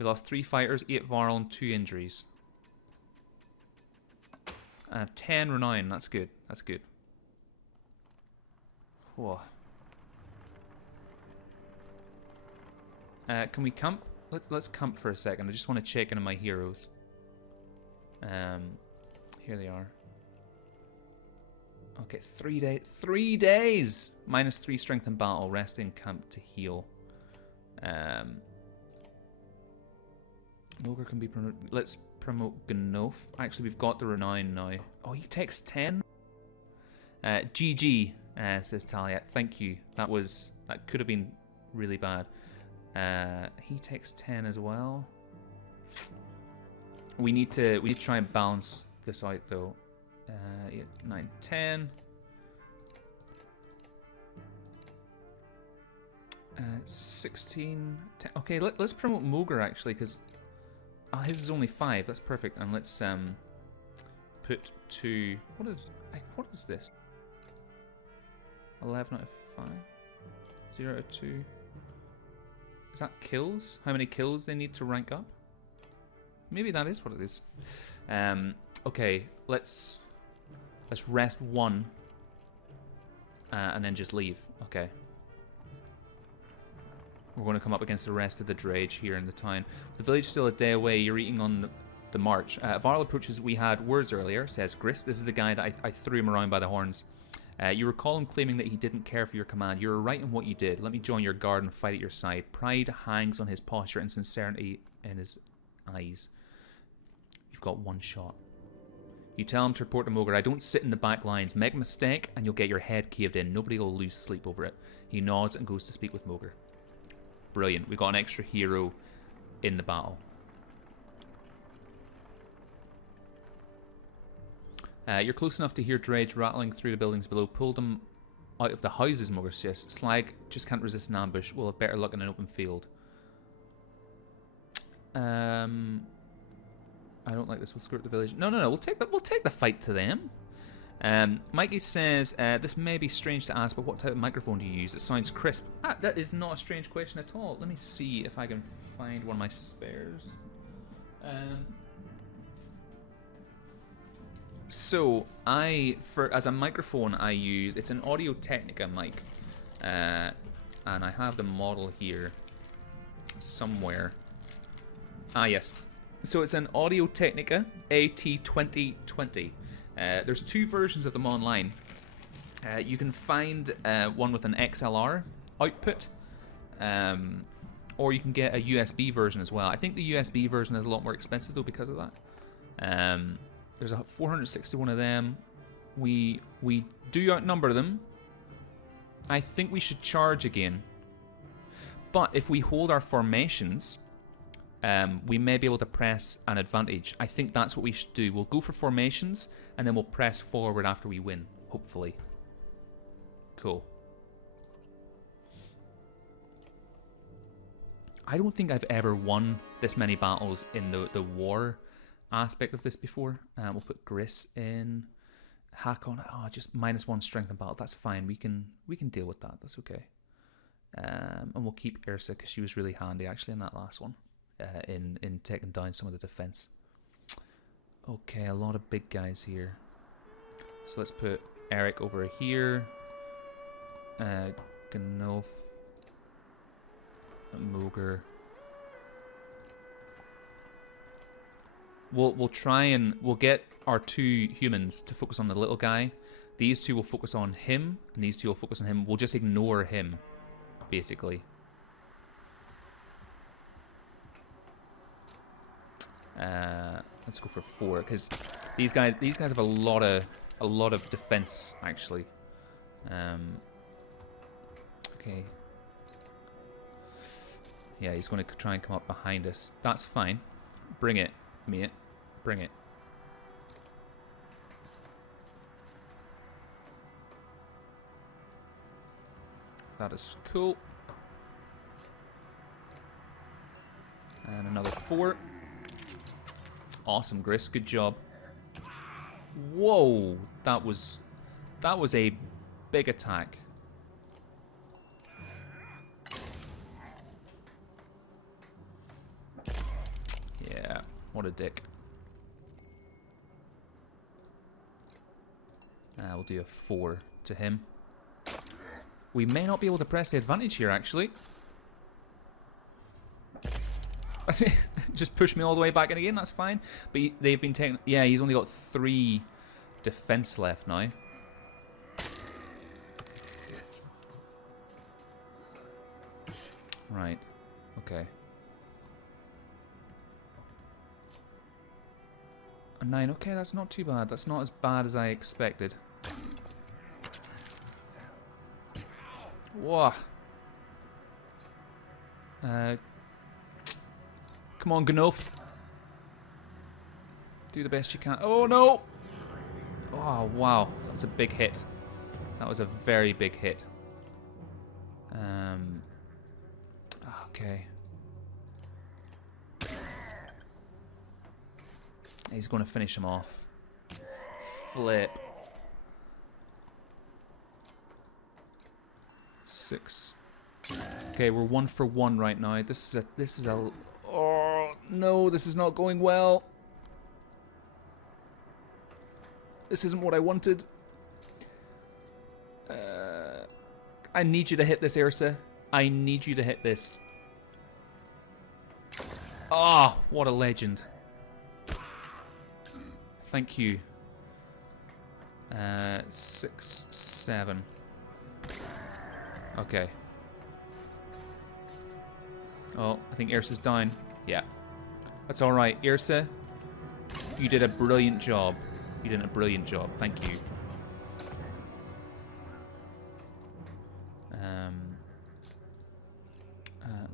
We lost 3 fighters, 8 viral, and 2 injuries. 10 renown, that's good. That's good. Whoa. Can we camp? Let's camp for a second. I just want to check in on my heroes. Here they are. Okay, 3 days. 3 days! -3 strength in battle. Rest in camp to heal. Ogre can be promoted. Let's promote Gnof. Actually, we've got the renown now. Oh, he takes 10? GG, says Talia. Thank you. That could have been really bad. He takes 10 as well. We need to try and balance this out though. 8, 9, 10. 16... 10. Okay, let's promote Mogre, actually, because his is only 5. That's perfect. And let's put 2... What is this? 11 out of 5. 0 out of 2. Is that kills? How many kills they need to rank up? Maybe that is what it is. Okay, let's rest 1. And then just leave. Okay. We're going to come up against the rest of the Drage here in the town. The village is still a day away. You're eating on the march. Varl approaches. We had words earlier, says Gris. This is the guy that I threw him around by the horns. You recall him claiming that he didn't care for your command. You were right in what you did. Let me join your guard and fight at your side. Pride hangs on his posture and sincerity in his eyes. You've got 1 shot. You tell him to report to Mogre. I don't sit in the back lines. Make a mistake and you'll get your head caved in. Nobody will lose sleep over it. He nods and goes to speak with Mogre. Brilliant. We got an extra hero in the battle. You're close enough to hear Dredge rattling through the buildings below. Pull them out of the houses, Mogre suggests. Slag just can't resist an ambush. We'll have better luck in an open field. I don't like this. We'll skirt the village. No. We'll take the fight to them. Mikey says, this may be strange to ask, but what type of microphone do you use? It sounds crisp. That is not a strange question at all. Let me see if I can find one of my spares. So, as a microphone, I use, it's an Audio Technica mic. And I have the model here somewhere. Yes. So it's an Audio Technica AT2020. There's 2 versions of them online. You can find one with an XLR output, or you can get a USB version as well. I think the USB version is a lot more expensive though because of that. There's 461 of them. We do outnumber them. I think we should charge again. But if we hold our formations, we may be able to press an advantage. I think that's what we should do. We'll go for formations, and then we'll press forward after we win, hopefully. Cool. I don't think I've ever won this many battles in the war aspect of this before. We'll put Gris in. Hack on it. Oh, just -1 strength in battle. That's fine. We can deal with that. That's okay. And we'll keep Ursa because she was really handy actually in that last one. In taking down some of the defense. Okay, a lot of big guys here. So let's put Eric over here. Gnof. Mogre. We'll try and we'll get our 2 humans to focus on the little guy. These 2 will focus on him, and these 2 will focus on him. We'll just ignore him, basically. Let's go for 4 because these guys have a lot of defense actually. Okay. Yeah, he's going to try and come up behind us. That's fine. Bring it, mate. Bring it. That is cool. And another 4. Awesome, Gris. Good job. Whoa, that was a big attack. Yeah, what a dick. We'll do a 4 to him. We may not be able to press the advantage here, actually. Just push me all the way back in again, that's fine. But they've been taking... Yeah, he's only got 3 defense left now. Right, okay. A 9, okay, that's not too bad. That's not as bad as I expected. Whoa. Come on, Gnof. Do the best you can. Oh, no! Oh, wow. That's a big hit. That was a very big hit. Okay. He's going to finish him off. Flip. 6. Okay, we're 1 for 1 right now. This is a. Oh no, this is not going well. This isn't what I wanted. I need you to hit this, Ursa. I need you to hit this. Ah, oh, what a legend. Thank you. 6, 7. Okay. Oh, I think Ursa's down. Yeah. That's alright. Ursa, you did a brilliant job. You did a brilliant job. Thank you.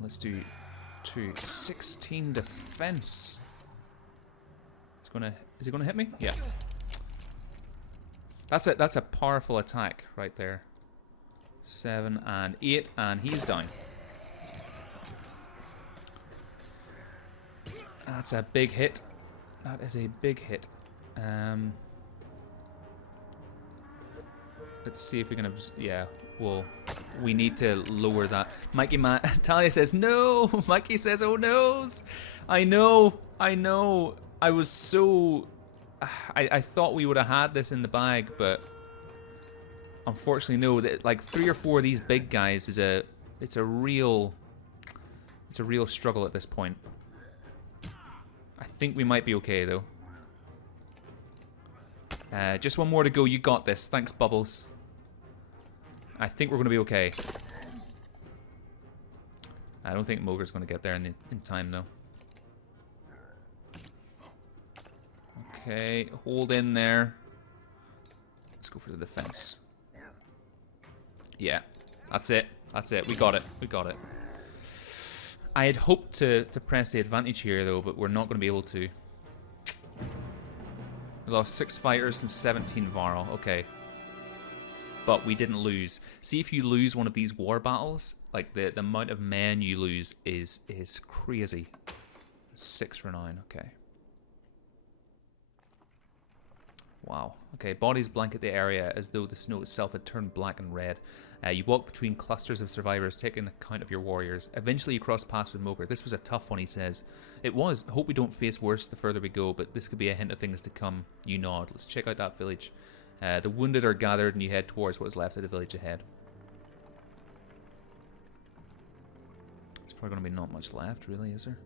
Let's do 2. 16 defense. Is he gonna hit me? Yeah. That's a powerful attack right there. 7 and 8, and he's down. That's a big hit. That is a big hit. Let's see if we can. Yeah, well, we need to lower that. Talia says no. Mikey says, "Oh noes." I know. I was so. I thought we would have had this in the bag, but unfortunately, no. Like 3 or 4 of these big guys is a. It's a real struggle at this point. I think we might be okay though. Just 1 more to go. You got this. Thanks, Bubbles. I think we're going to be okay. I don't think Mogre's going to get there in time, though. Okay, hold in there. Let's go for the defense. Yeah, that's it. That's it. We got it. We got it. I had hoped to press the advantage here, though, but we're not going to be able to. We lost 6 fighters and 17 Varl. Okay. But we didn't lose. See, if you lose one of these war battles, like the amount of men you lose is crazy. 6 renown, okay. Wow. Okay, bodies blanket the area as though the snow itself had turned black and red. You walk between clusters of survivors, taking account of your warriors. Eventually you cross paths with Mogre. This was a tough one, he says. It was. I hope we don't face worse the further we go, but this could be a hint of things to come. You nod. Let's check out that village. The wounded are gathered and you head towards what is left of the village ahead. There's probably going to be not much left, really, is there?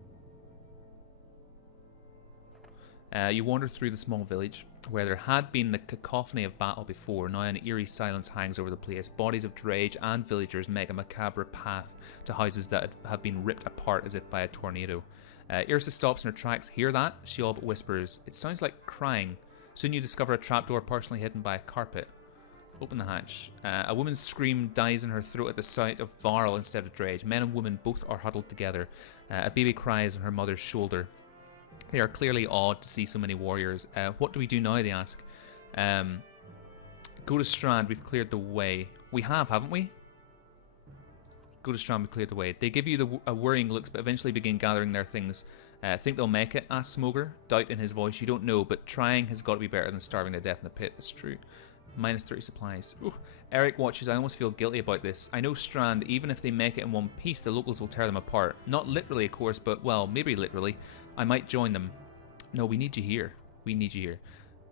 You wander through the small village, where there had been the cacophony of battle before. Now an eerie silence hangs over the place. Bodies of drage and villagers make a macabre path to houses that have been ripped apart as if by a tornado. Irsa stops in her tracks. Hear that? She all but whispers. It sounds like crying. Soon you discover a trapdoor partially hidden by a carpet. Open the hatch. A woman's scream dies in her throat at the sight of Varl instead of drage. Men and women both are huddled together. A baby cries on her mother's shoulder. They are clearly awed to see so many warriors. What do we do now, they ask. Go to Strand, we've cleared the way. We have, haven't we? Go to Strand, we've cleared the way. They give you a worrying looks, but eventually begin gathering their things. Think they'll make it? Asks Mogre. Doubt in his voice. You don't know, but trying has got to be better than starving to death in the pit. It's true. Minus 30 supplies. Ooh. Eric watches. I almost feel guilty about this. I know Strand, even if they make it in one piece, the locals will tear them apart. Not literally, of course, but, well, maybe literally. I might join them. No, we need you here. We need you here.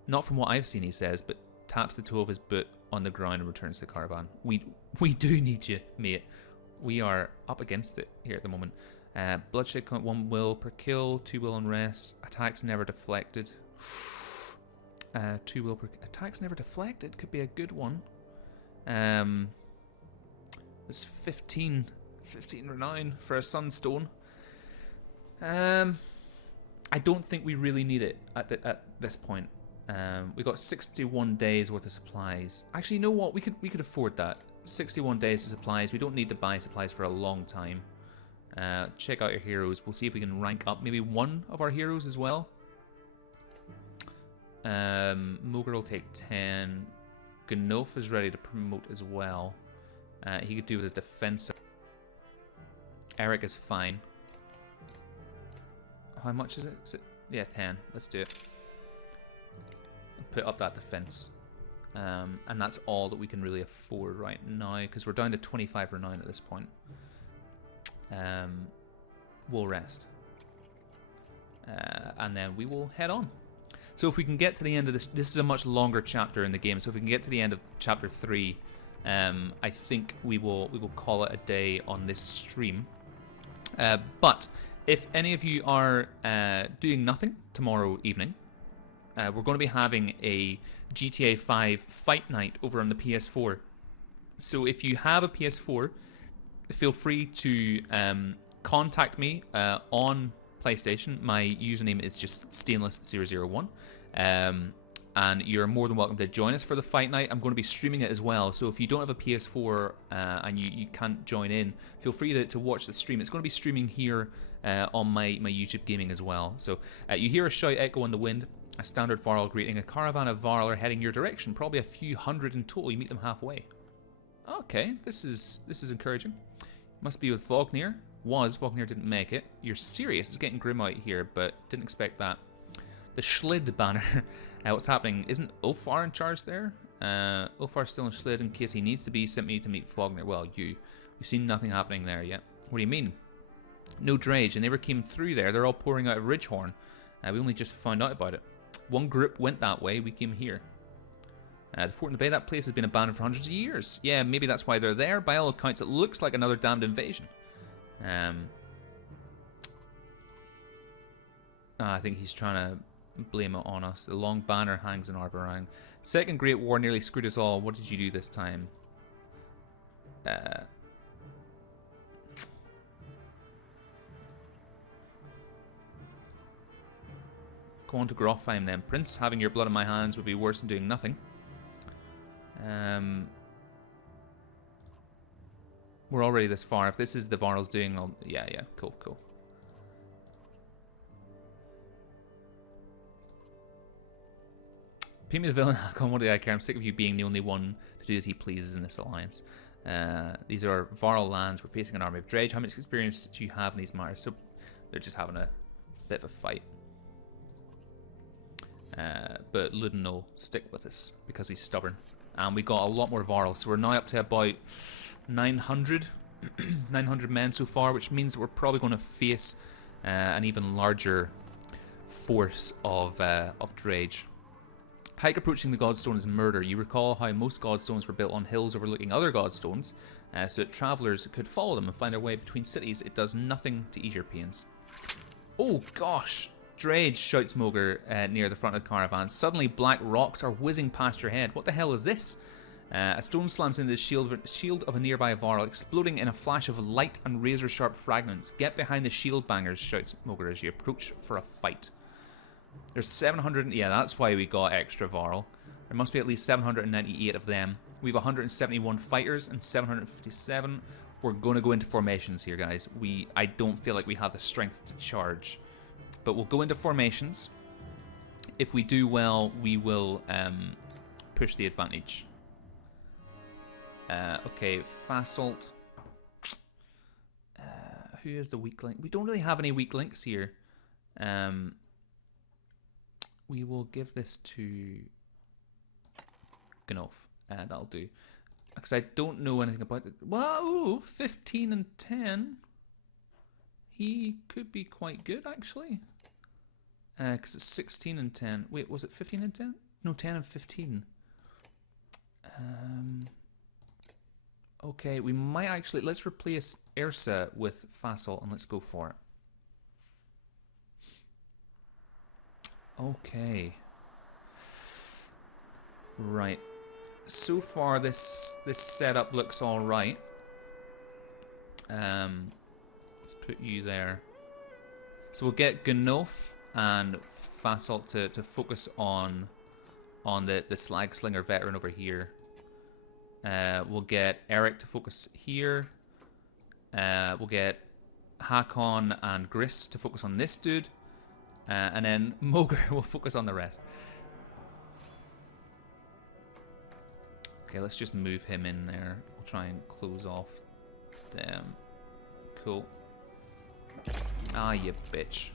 Not from what I've seen, he says, but taps the toe of his boot on the ground and returns to the caravan. We do need you, mate. We are up against it here at the moment. Bloodshed count 1 will per kill, 2 will on rest. Attacks never deflected. 2 will per attacks never deflected could be a good one. It's 15 renown for a sunstone. I don't think we really need it at this point. We got 61 days worth of supplies. Actually, you know what? We could afford that. 61 days of supplies. We don't need to buy supplies for a long time. Check out your heroes. We'll see if we can rank up maybe one of our heroes as well. Mogre will take 10. Gnolf is ready to promote as well. He could do with his defense. Eric is fine. How much is it? Yeah, 10. Let's do it. Put up that defense. And that's all that we can really afford right now, because we're down to 25 renown at this point. We'll rest. And then we will head on. So if we can get to the end of this is a much longer chapter in the game, so if we can get to the end of chapter 3, I think we will call it a day on this stream. But if any of you are doing nothing tomorrow evening, we're going to be having a GTA 5 fight night over on the PS4. So if you have a PS4, feel free to contact me on PlayStation. My username is just Stainless001. And you're more than welcome to join us for the fight night. I'm going to be streaming it as well, so if you don't have a PS4 and you can't join in, feel free to watch the stream. It's going to be streaming here on my YouTube gaming as well. So you hear a shout echo in the wind, a standard Varl greeting. A caravan of Varl are heading your direction, probably a few hundred in total. You meet them halfway. Okay, this is encouraging. Must be with Vognir. Vognir didn't make it. You're serious. It's getting grim out here, but didn't expect that. The Schlid banner. What's happening? Isn't Ulfar in charge there? Ulfar's still in Schlid in case he needs to be. Sent me to meet Vognir. Well, we've seen nothing happening there yet. What do you mean? No Drage. They never came through there. They're all pouring out of Ridgehorn. We only just found out about it. One group went that way. We came here. The fort in the bay. That place has been abandoned for hundreds of years. Yeah, maybe that's why they're there. By all accounts, it looks like another damned invasion. I think he's trying to blame it on us. The long banner hangs in Arborang. Second Great War nearly screwed us all. What did you do this time? Go on to Grofheim then. Prince, having your blood in my hands would be worse than doing nothing. We're already this far. If this is the Varl's doing, yeah, cool. Paint me the villain. What do I care? I'm sick of you being the only one to do as he pleases in this alliance. These are Varl lands. We're facing an army of Dredge. How much experience do you have in these matters? So they're just having a bit of a fight. But Ludin will stick with us because he's stubborn. And we got a lot more Varl. So we're now up to about 900 men so far, which means that we're probably going to face an even larger force of Dredge. Hike approaching the Godstone is murder. You recall how most Godstones were built on hills overlooking other Godstones, so that travellers could follow them and find their way between cities. It does nothing to ease your pains. Oh gosh! Dredge, shouts Moger near the front of the caravan. Suddenly black rocks are whizzing past your head. What the hell is this? A stone slams into the shield of a nearby Varl, exploding in a flash of light and razor-sharp fragments. Get behind the shield bangers, shouts Moger as you approach for a fight. There's 700... Yeah, that's why we got extra Varl. There must be at least 798 of them. We have 171 fighters and 757. We're going to go into formations here, guys. I don't feel like we have the strength to charge. But we'll go into formations. If we do well, we will push the advantage. Okay, Fasalt. Who is the weak link? We don't really have any weak links here. We will give this to Gnof. That'll do. Because I don't know anything about it. Wow, 15 and 10. He could be quite good, actually. Because it's 16 and 10. Wait, was it 15 and 10? No, 10 and 15. Okay, we might actually... Let's replace Ursa with Fassel and let's go for it. Okay. Right. So far, this setup looks all right. Let's put you there. So we'll get Gnof and Fassalt to focus on the Slag Slinger veteran over here. We'll get Eric to focus here. We'll get Hakon and Gris to focus on this dude. And then Moger will focus on the rest. Okay, let's just move him in there. We'll try and close off them. Cool. Ah, you bitch.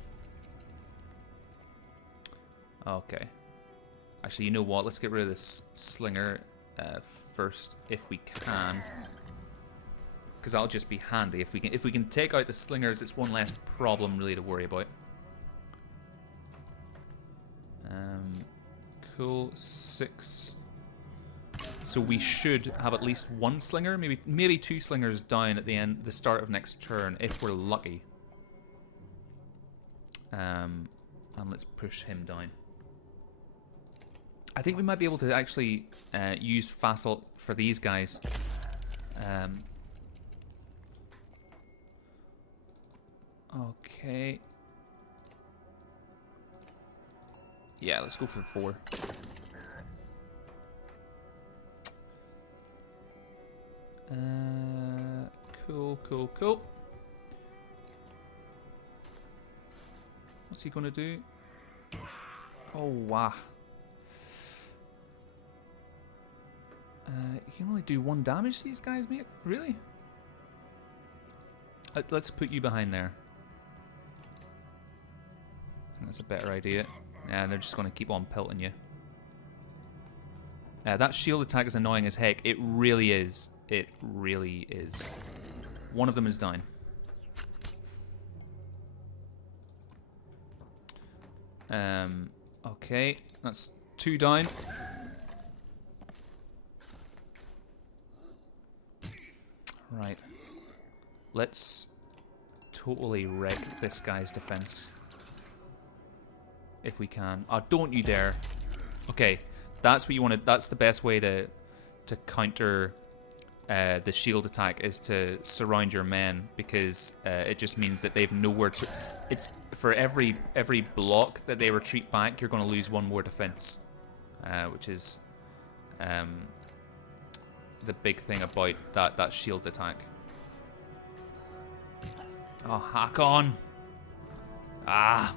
Okay. Actually, you know what? Let's get rid of this slinger first, if we can. Because that'll just be handy. If we can take out the slingers, it's one less problem really to worry about. Cool. 6. So we should have at least one slinger, maybe 2 slingers down at the start of next turn, if we're lucky. And let's push him down. I think we might be able to actually use Facile for these guys. Okay. Yeah, let's go for 4. Cool. What's he gonna do? Oh, wow. You can only do 1 damage to these guys, mate? Really? Let's put you behind there. That's a better idea. And they're just going to keep on pelting you. That shield attack is annoying as heck. It really is. It really is. One of them is down. Okay, that's 2 down. Right. Let's totally wreck this guy's defense. If we can. Oh, don't you dare. Okay, that's what you want to... That's the best way to counter the shield attack, is to surround your men, because it just means that they've nowhere to... It's for every block that they retreat back, you're going to lose 1 more defense, which is the big thing about that shield attack. Oh, hack on! Ah!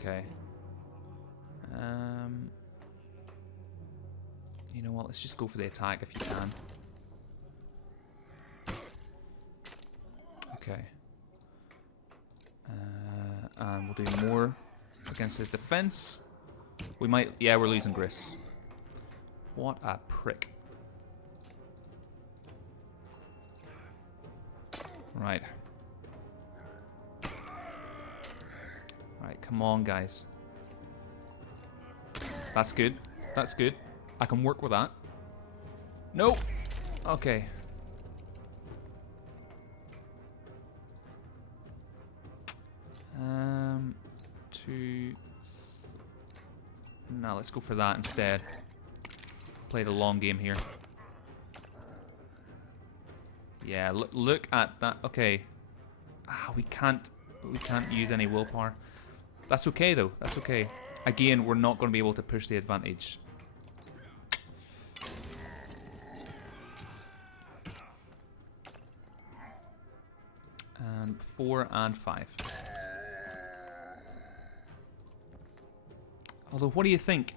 Okay. You know what? Let's just go for the attack if you can. Okay. And we'll do more against his defense. We might... Yeah, we're losing Gris. What a prick. Right. Right, come on, guys. That's good. That's good. I can work with that. Nope. Okay. No, let's go for that instead. Play the long game here. Yeah, look at that. Okay. We can't use any willpower. That's okay though. That's okay. Again, we're not going to be able to push the advantage. And 4 and 5. Although, what do you think?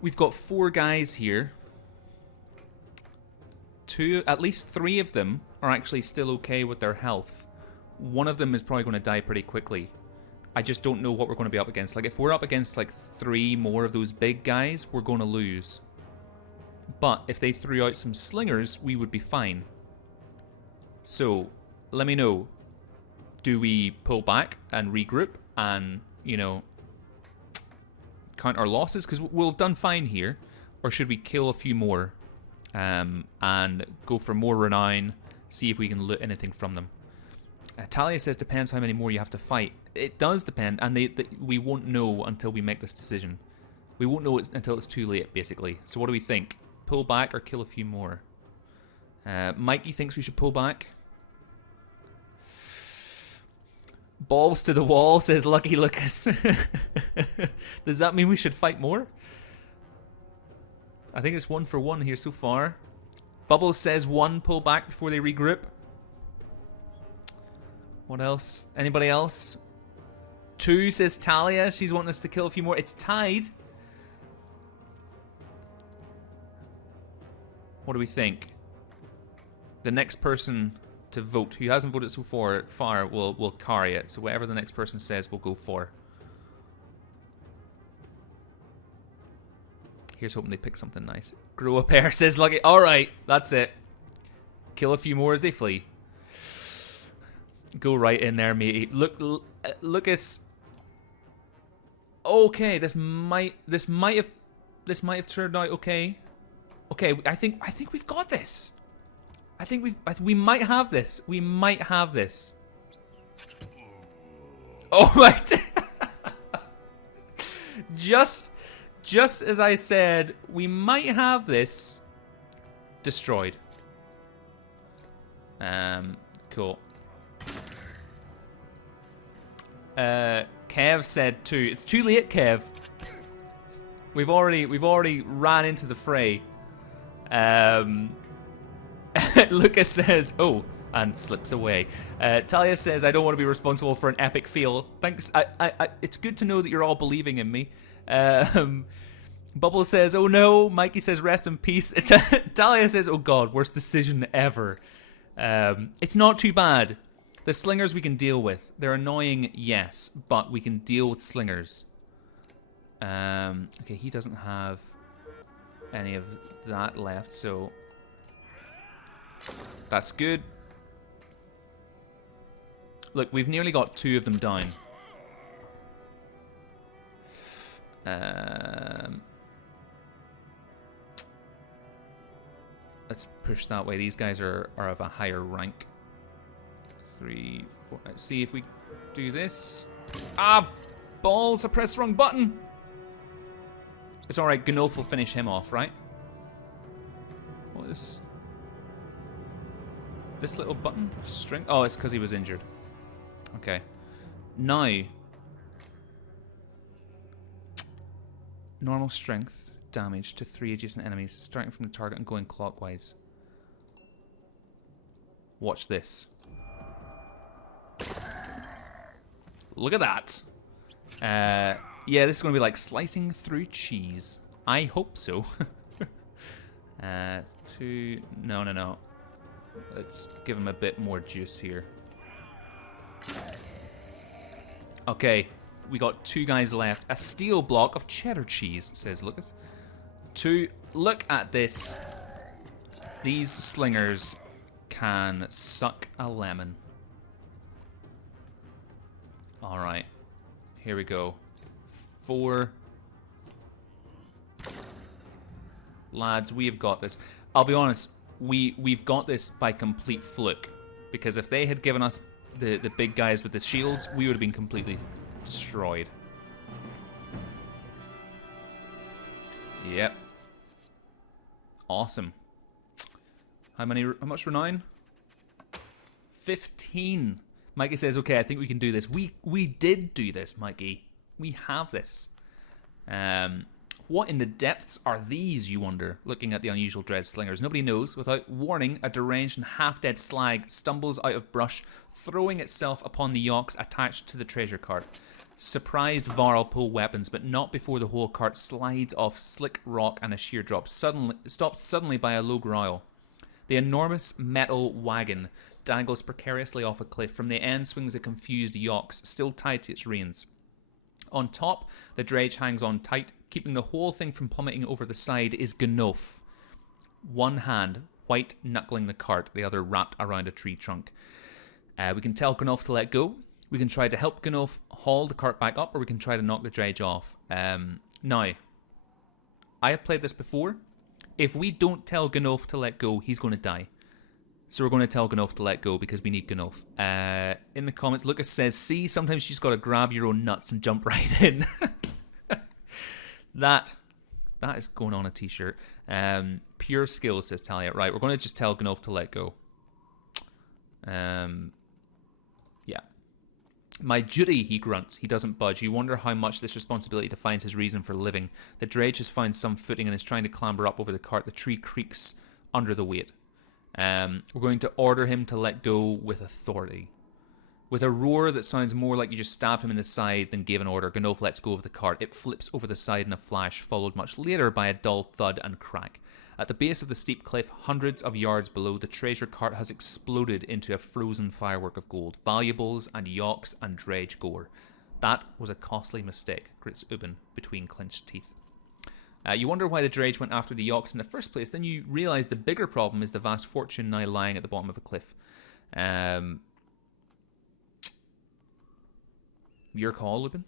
We've got 4 guys here. At least 3 of them are actually still okay with their health. One of them is probably going to die pretty quickly. I just don't know what we're going to be up against. Like, if we're up against like 3 more of those big guys, we're going to lose. But if they threw out some slingers, we would be fine. So, let me know. Do we pull back and regroup and, you know, count our losses? Because we'll have done fine here. Or should we kill a few more and go for more renown, see if we can loot anything from them? Talia says depends how many more you have to fight. It does depend, and we won't know until we make this decision. We won't know until it's too late, basically. So what do we think? Pull back or kill a few more? Mikey thinks we should pull back. Balls to the wall, says Lucky Lucas. Does that mean we should fight more? I think it's 1 for 1 here so far. Bubbles says 1 pull back before they regroup. What else? Anybody else? 2 says Talia. She's wanting us to kill a few more. It's tied. What do we think? The next person to vote, who hasn't voted so far will carry it. So whatever the next person says, we'll go for. Here's hoping they pick something nice. Grow a pair, says Lucky. Alright, that's it. Kill a few more as they flee. Go right in there, matey. Lucas. Okay, this might have turned out okay. Okay, I think we've got this. We might have this. We might have this. Oh my! Just as I said, we might have this. Destroyed. Cool. Kev said too. It's too late, Kev. We've already ran into the fray. Lucas says, oh, and slips away. Talia says, I don't want to be responsible for an epic fail. Thanks. It's good to know that you're all believing in me. Bubble says, oh no. Mikey says, rest in peace. Talia says, oh god, worst decision ever. It's not too bad. The slingers we can deal with. They're annoying, yes, but we can deal with slingers. Okay, he doesn't have any of that left, so that's good. Look, we've nearly got 2 of them down. Let's push that way. These guys are of a higher rank. 3, 4. Let's see if we do this. Ah, balls! I pressed the wrong button. It's all right. Gnolf will finish him off, right? What is this little button? String? Oh, it's because he was injured. Okay. Now, normal strength damage to 3 adjacent enemies, starting from the target and going clockwise. Watch this. Look at that. Yeah, this is going to be like slicing through cheese. I hope so. 2... No. Let's give him a bit more juice here. Okay, we got 2 guys left. A steel block of cheddar cheese, says Lucas. 2. Look at this. These slingers can suck a lemon. Alright. Here we go. 4. Lads, we have got this. I'll be honest, we've got this by complete fluke. Because if they had given us the big guys with the shields, we would have been completely destroyed. Yep. Awesome. How much renown? 15. Mikey says, okay, I think we can do this. We did do this, Mikey. We have this. What in the depths are these, you wonder, looking at the unusual dread slingers? Nobody knows. Without warning, a deranged and half-dead slag stumbles out of brush, throwing itself upon the yokes attached to the treasure cart. Surprised Varl pull weapons, but not before the whole cart slides off slick rock and a sheer drop, stopped suddenly by a low growl. The enormous metal wagon dangles precariously off a cliff. From the end swings a confused yox, still tied to its reins. On top, the dredge hangs on tight, keeping the whole thing from plummeting over the side is Gnolf. One hand, white, knuckling the cart, the other wrapped around a tree trunk. We can tell Gnolf to let go. We can try to help Gnolf haul the cart back up, or we can try to knock the dredge off. Now, I have played this before. If we don't tell Gnolf to let go, he's going to die. So we're going to tell Gnolf to let go because we need Gnolf. In the comments, Lucas says, see, sometimes you just got to grab your own nuts and jump right in. That is going on a t-shirt. Pure skill, says Talia. Right, we're going to just tell Gnolf to let go. Yeah. My duty, he grunts. He doesn't budge. You wonder how much this responsibility defines his reason for living. The dredge has found some footing and is trying to clamber up over the cart. The tree creaks under the weight. We're going to order him to let go with authority. With a roar that sounds more like you just stabbed him in the side than gave an order, Ganolf lets go of the cart. It flips over the side in a flash, followed much later by a dull thud and crack. At the base of the steep cliff, hundreds of yards below, the treasure cart has exploded into a frozen firework of gold, valuables and yokes and dredge gore. That was a costly mistake, grits Ubin between clenched teeth. You wonder why the dredge went after the yokes in the first place. Then you realise the bigger problem is the vast fortune now lying at the bottom of a cliff. Your call, Lupin.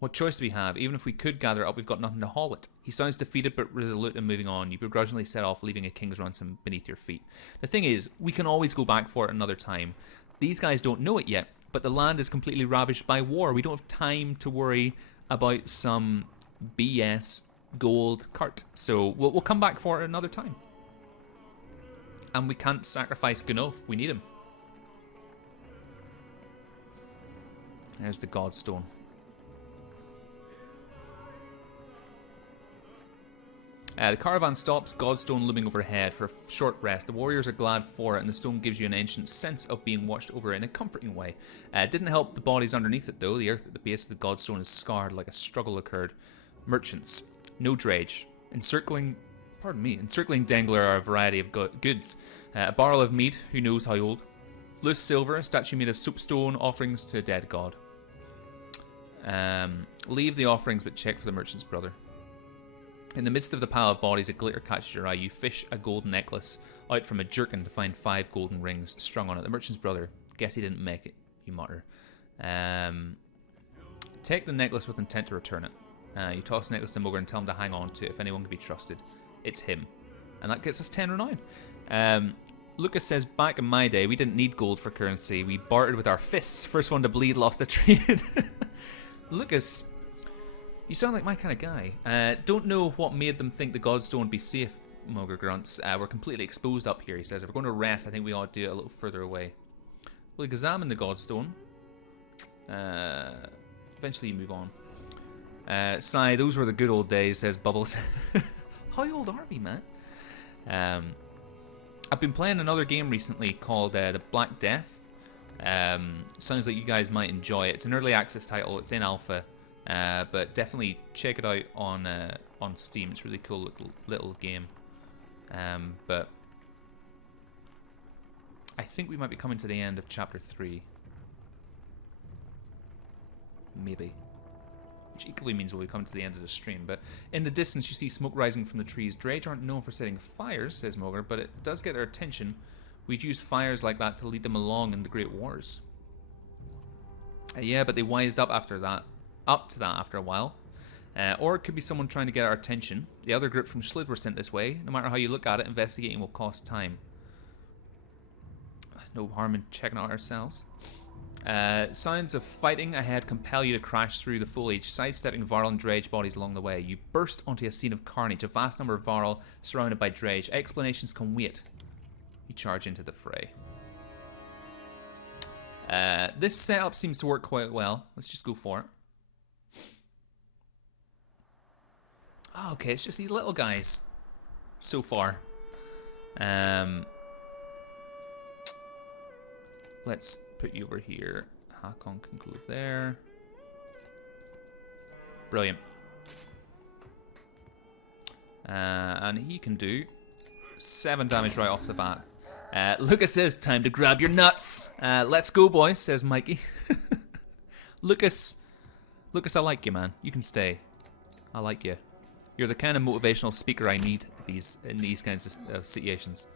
What choice do we have? Even if we could gather it up, we've got nothing to haul it. He sounds defeated but resolute in moving on. You begrudgingly set off, leaving a king's ransom beneath your feet. The thing is, we can always go back for it another time. These guys don't know it yet, but the land is completely ravaged by war. We don't have time to worry about some BS gold cart. So we'll come back for it another time. And we can't sacrifice Ganolf. We need him. There's the Godstone. The caravan stops, Godstone looming overhead for a short rest. The warriors are glad for it, and the stone gives you an ancient sense of being watched over in a comforting way. It didn't help the bodies underneath it, though. The earth at the base of the Godstone is scarred like a struggle occurred. Merchants. No dredge. Encircling Dengler are a variety of goods. A barrel of mead, who knows how old. Loose silver, a statue made of soapstone, offerings to a dead god. Leave the offerings, but check for the merchant's brother. In the midst of the pile of bodies, a glitter catches your eye. You fish a golden necklace out from a jerkin to find 5 golden rings strung on it. The merchant's brother. Guess he didn't make it, you mutter. Take the necklace with intent to return it. You toss the necklace to Mogre and tell him to hang on to it. If anyone can be trusted, it's him. And that gets us 10 renown. Lucas says, back in my day, we didn't need gold for currency. We bartered with our fists. First one to bleed lost a trade. Lucas, you sound like my kind of guy. Don't know what made them think the Godstone would be safe, Mogre grunts. We're completely exposed up here, he says. If we're going to rest, I think we ought to do it a little further away. We'll examine the Godstone. Eventually you move on. Sigh, those were the good old days, says Bubbles. How old are we, man? I've been playing another game recently called The Black Death. Sounds like you guys might enjoy it. It's an early access title. It's in alpha. But definitely check it out on Steam. It's a really cool little game. But I think we might be coming to the end of chapter 3. Maybe. Which equally means we'll be coming to the end of the stream. But in the distance, you see smoke rising from the trees. Dredge aren't known for setting fires, says Mogre, but it does get their attention. We'd use fires like that to lead them along in the Great Wars. Yeah, but they wised up after that. Up to that after a while. Or it could be someone trying to get our attention. The other group from Schlid were sent this way. No matter how you look at it, investigating will cost time. No harm in checking out ourselves. Sounds of fighting ahead compel you to crash through the foliage, sidestepping Varl and Dredge bodies along the way. You burst onto a scene of carnage, a vast number of Varl surrounded by Dredge. Explanations can wait. You charge into the fray. This setup seems to work quite well. Let's just go for it. Oh, okay, it's just these little guys. So far. Let's put you over here. Hakon can go there. Brilliant. And he can do 7 damage right off the bat. Lucas says, time to grab your nuts. Let's go, boys, says Mikey. Lucas, I like you, man. You can stay. I like you. You're the kind of motivational speaker I need in these kinds of situations.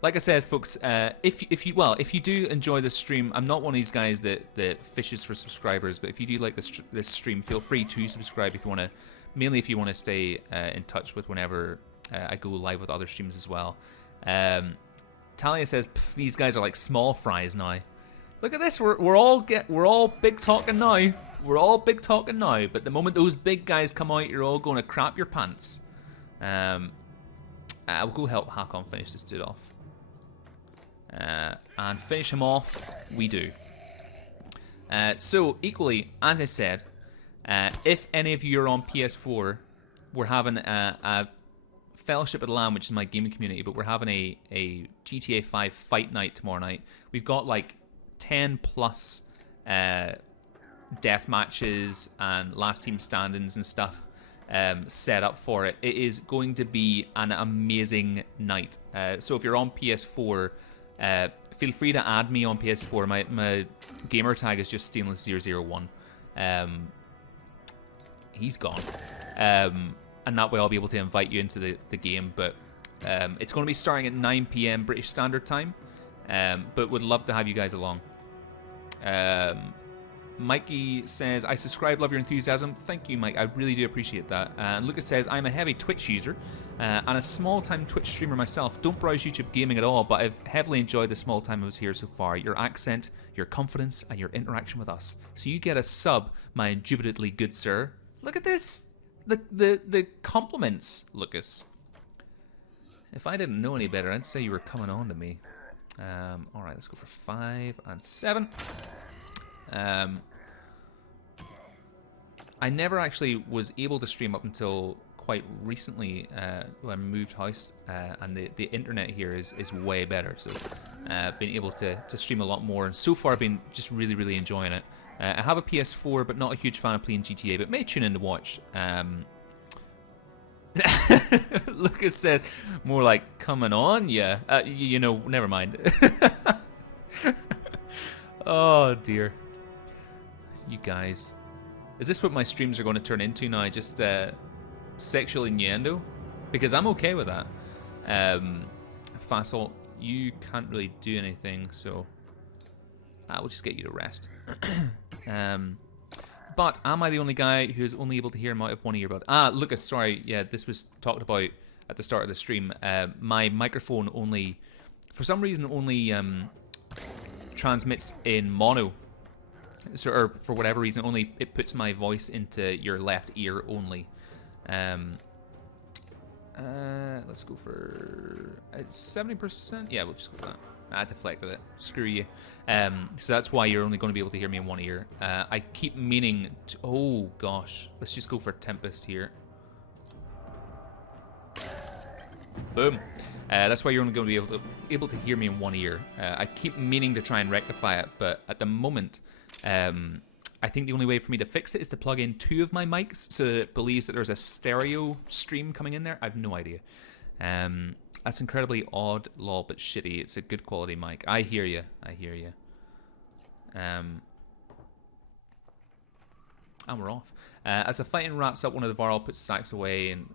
Like I said, folks, if you do enjoy this stream, I'm not one of these guys that fishes for subscribers, but if you do like this stream, feel free to subscribe if you want to. Mainly if you want to stay in touch with whenever I go live with other streams as well. Talia says, these guys are like small fries now. Look at this, we're all big talking now. We're all big talking now, but the moment those big guys come out, you're all going to crap your pants. I'll go help Hakon finish this dude off. And finish him off, we do. So, equally, as I said, if any of you are on PS4, we're having a Fellowship of the Lamb, which is my gaming community, but we're having a GTA 5 fight night tomorrow night. We've got like 10 plus death matches and last team standings and stuff set up for it. It is going to be an amazing night. So if you're on PS4, feel free to add me on PS4. My gamer tag is just Stainless001. He's gone. And that way I'll be able to invite you into the game. But it's going to be starting at 9 PM British Standard Time. But would love to have you guys along. Mikey says, I subscribe, love your enthusiasm. Thank you, Mike. I really do appreciate that. And Lucas says, I'm a heavy Twitch user and a small-time Twitch streamer myself. Don't browse YouTube gaming at all, but I've heavily enjoyed the small time I was here so far. Your accent, your confidence, and your interaction with us. So you get a sub, my indubitably good sir. Look at this. The compliments, Lucas. If I didn't know any better, I'd say you were coming on to me. Alright, let's go for 5 and 7. I never actually was able to stream up until quite recently when I moved house, and the internet here is way better, so been able to stream a lot more, and so far I've been just really enjoying it. I have a PS4, but not a huge fan of playing GTA, but may tune in to watch. Lucas says, more like, coming on, yeah. You know, never mind. Oh, dear. You guys. Is this what my streams are going to turn into now? Just sexual innuendo? Because I'm okay with that. Fassel, you can't really do anything, so I will just get you to rest. But am I the only guy who is only able to hear him out of one earbud? Ah, Lucas, sorry. Yeah, this was talked about at the start of the stream. My microphone only, for some reason, only transmits in mono. So, or for whatever reason, only it puts my voice into your left ear only. Let's go for 70%. Yeah, we'll just go for that. I deflected it. Screw you. So that's why you're only going to be able to hear me in one ear. I keep meaning to... Oh, gosh. Let's just go for Tempest here. Boom. That's why you're only going to be able to hear me in one ear. I keep meaning to try and rectify it, but at the moment, I think the only way for me to fix it is to plug in 2 of my mics so that it believes that there's a stereo stream coming in there. I have no idea. That's incredibly odd, lol, but shitty. It's a good quality mic. I hear you. I hear you. And we're off. As the fighting wraps up, one of the Varl puts Sax away and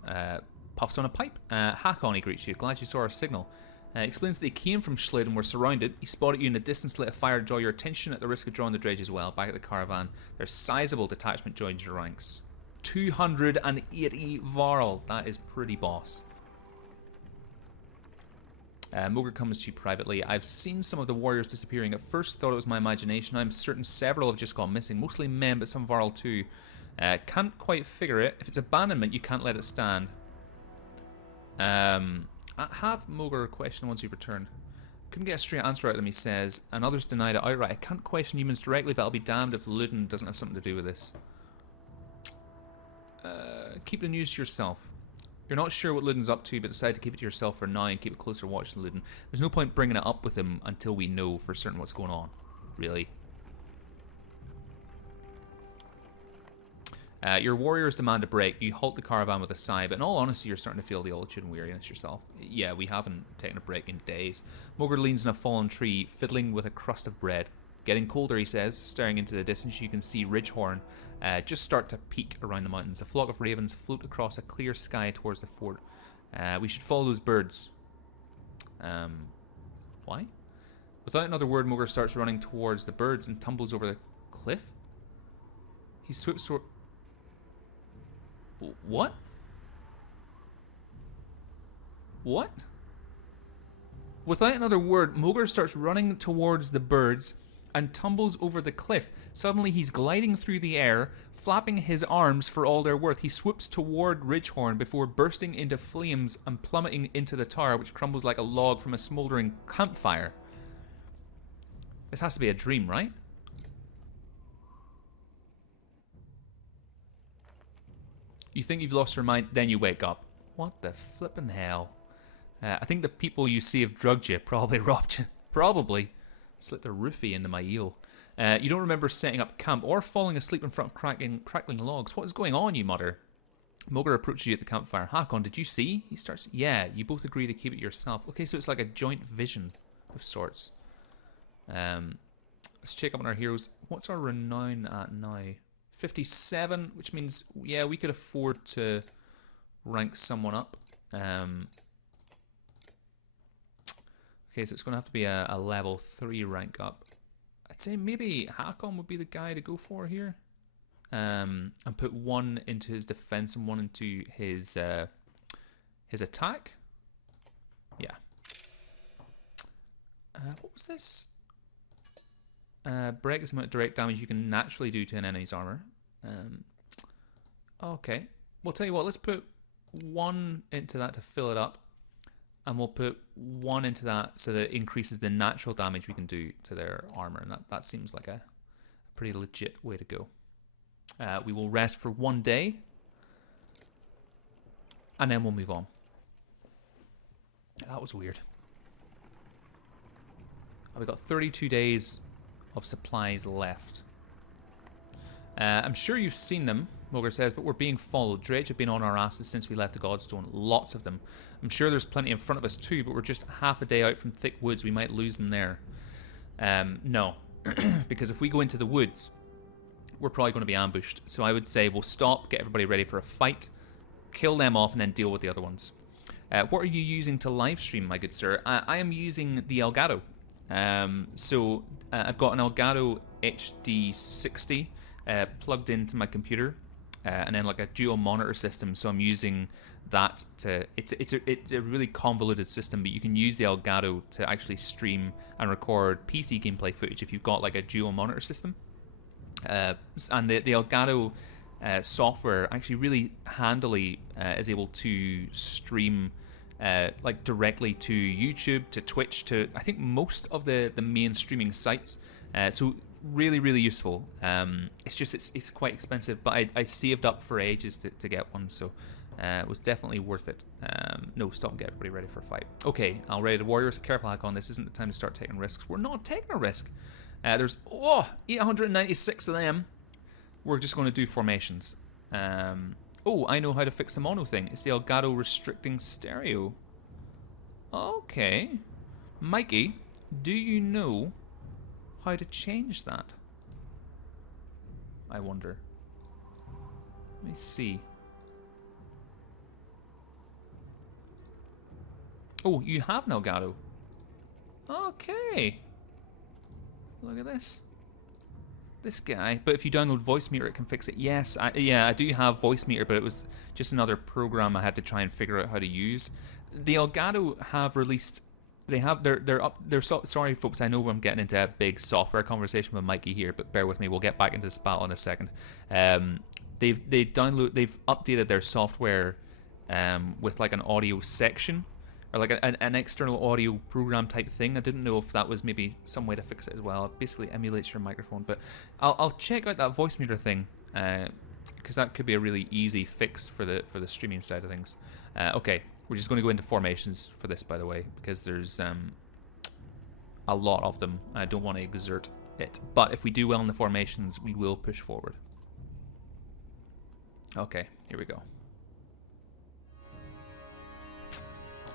puffs on a pipe. Hakon, he greets you. Glad you saw our signal. Explains that they came from Schlid and were surrounded. He spotted you in the distance, lit a fire to draw your attention at the risk of drawing the dredge as well. Back at the caravan, their sizable detachment joins your ranks. 280 Varl. That is pretty boss. Mogre comes to you privately. I've seen some of the warriors disappearing. At first thought it was my imagination. I'm certain several have just gone missing. Mostly men, but some Varl too. Can't quite figure it. If it's abandonment, you can't let it stand. Have Mogre question once you've returned. Couldn't get a straight answer out of them, he says. And others denied it outright. I can't question humans directly, but I'll be damned if Luden doesn't have something to do with this. Keep the news to yourself. You're not sure what Luden's up to, but decide to keep it to yourself for now and keep a closer watch on Luden. There's no point bringing it up with him until we know for certain what's going on. Really. Your warriors demand a break. You halt the caravan with a sigh, but in all honesty, you're starting to feel the altitude and weariness yourself. Yeah, we haven't taken a break in days. Mogre leans in a fallen tree, fiddling with a crust of bread. Getting colder, he says. Staring into the distance, you can see Ridgehorn just start to peek around the mountains. A flock of ravens float across a clear sky towards the fort. We should follow those birds. Why? Without another word, Mogre starts running towards the birds and tumbles over the cliff. He swoops toward... What? What? Without another word, Mogre starts running towards the birds and tumbles over the cliff. Suddenly he's gliding through the air, flapping his arms for all they're worth. He swoops toward Ridgehorn before bursting into flames and plummeting into the tower, which crumbles like a log from a smouldering campfire. This has to be a dream, right? You think you've lost your mind, then you wake up. What the flippin' hell? I think the people you see have drugged you, probably robbed you. Probably. Slipped a roofie into my eel. You don't remember setting up camp or falling asleep in front of crackling logs. What is going on, you mutter? Moger approaches you at the campfire. Hakon, did you see? He starts. Yeah, you both agree to keep it yourself. Okay, so it's like a joint vision of sorts. Let's check up on our heroes. What's our renown at now? 57, which means, yeah, we could afford to rank someone up. Okay, so it's going to have to be a level 3 rank up. I'd say maybe Hakon would be the guy to go for here. And put 1 into his defense and 1 into his attack. Yeah. What was this? Break is the amount of direct damage you can naturally do to an enemy's armor. Okay. We'll tell you what, let's put 1 into that to fill it up. And we'll put 1 into that so that it increases the natural damage we can do to their armor. And that seems like a pretty legit way to go. We will rest for 1 day. And then we'll move on. That was weird. We've got 32 days of supplies left. I'm sure you've seen them, Moger says, but we're being followed. Dredge have been on our asses since we left the Godstone. Lots of them. I'm sure there's plenty in front of us too, but we're just half a day out from thick woods. We might lose them there. No. Because if we go into the woods, we're probably going to be ambushed. So I would say we'll stop, get everybody ready for a fight, kill them off, and then deal with the other ones. What are you using to live stream, my good sir? I am using the Elgato. I've got an Elgato HD60 plugged into my computer, and then like a dual monitor system. So I'm using that to. It's a really convoluted system, but you can use the Elgato to actually stream and record PC gameplay footage if you've got like a dual monitor system. And the Elgato software actually really handily is able to stream like directly to YouTube, to Twitch, to I think most of the main streaming sites. So really, really useful. It's just it's quite expensive, but I saved up for ages to get one, so it was definitely worth it. No, stop and get everybody ready for a fight. Okay, I'll ready the warriors. Careful, Hakon. This isn't the time to start taking risks. We're not taking a risk. There's 896 of them. We're just going to do formations. I know how to fix the mono thing. It's the Elgato restricting stereo. Okay. Mikey, do you know how to change that? I wonder. Let me see. Oh, you have an Elgato. Okay. Look at this. This guy. But if you download Voice Meter, it can fix it. Yes, I do have Voice Meter, but it was just another program I had to try and figure out how to use. The Elgato have released. They're up. Sorry, folks. I know I'm getting into a big software conversation with Mikey here, but bear with me. We'll get back into this battle in a second. They've updated their software with like an audio section. Or like an external audio program type thing. I didn't know if that was maybe some way to fix it as well. It basically emulates your microphone. But I'll check out that Voice Meter thing, because that could be a really easy fix for the streaming side of things. Okay, we're just going to go into formations for this, by the way, because there's a lot of them. I don't want to exert it. But if we do well in the formations, we will push forward. Okay, here we go.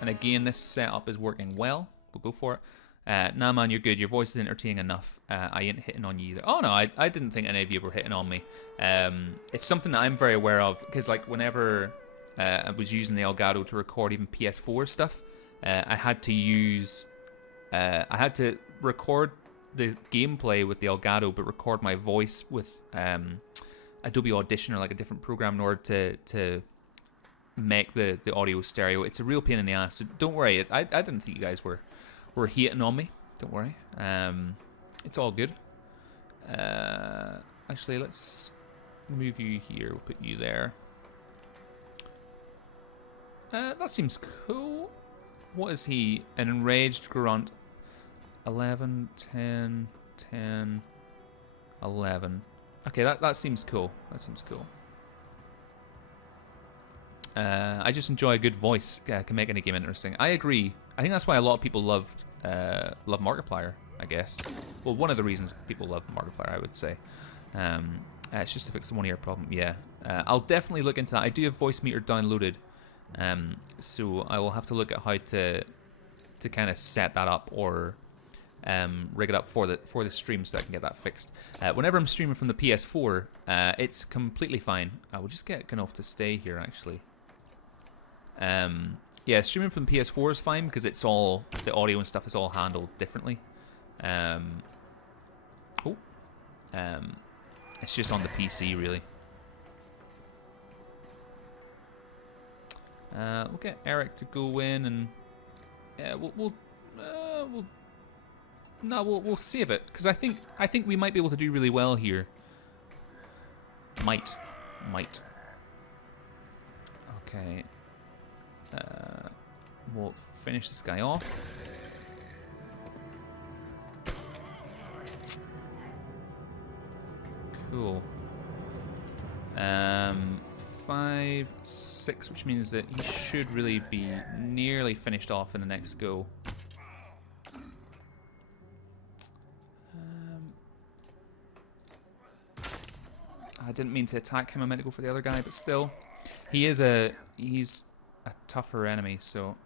And again, this setup is working well. We'll go for it. Nah, man, you're good. Your voice is entertaining enough. I ain't hitting on you either. Oh, no, I didn't think any of you were hitting on me. It's something that I'm very aware of, because like whenever I was using the Elgato to record even PS4 stuff, I had to record the gameplay with the Elgato, but record my voice with Adobe Audition or like a different program in order to make the audio stereo. It's a real pain in the ass, so don't worry. I didn't think you guys were hating on me. Don't worry. It's all good. Actually, let's move you here. We'll put you there. That seems cool. What is he? An enraged grunt. 11, 10, 10, 11. Okay, that seems cool. That seems cool. I just enjoy a good voice. Can make any game interesting. I agree. I think that's why a lot of people love Markiplier. I guess. Well, one of the reasons people love Markiplier, I would say. It's just to fix the one ear problem. Yeah, I'll definitely look into that. I do have voice meter downloaded, so I will have to look at how to kind of set that up or rig it up for the stream so that I can get that fixed. Whenever I'm streaming from the PS4, it's completely fine. I will just get Gnoff to stay here actually. Yeah, streaming from the PS4 is fine because it's all the audio and stuff is all handled differently. It's just on the PC really. We'll get Eric to go in and we'll save it because I think we might be able to do really well here. Might. Okay. We'll finish this guy off. Cool. 5, 6, which means that he should really be nearly finished off in the next go. I didn't mean to attack him. I meant to go for the other guy, but still, he's a tougher enemy. So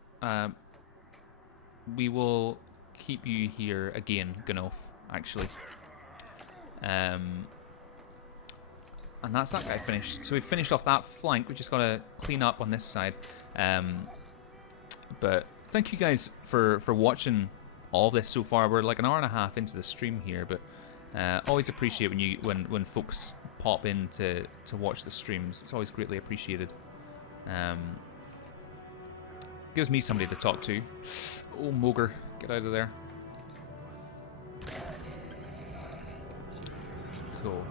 we will keep you here again, Gnoff. Actually. And that's that guy finished. So we've finished off that flank. We just got to clean up on this side. But thank you guys for watching all of this so far. We're like an hour and a half into the stream here, but always appreciate when folks pop in to watch the streams. It's always greatly appreciated. Gives me somebody to talk to. Oh, Mogre, get out of there. Cool.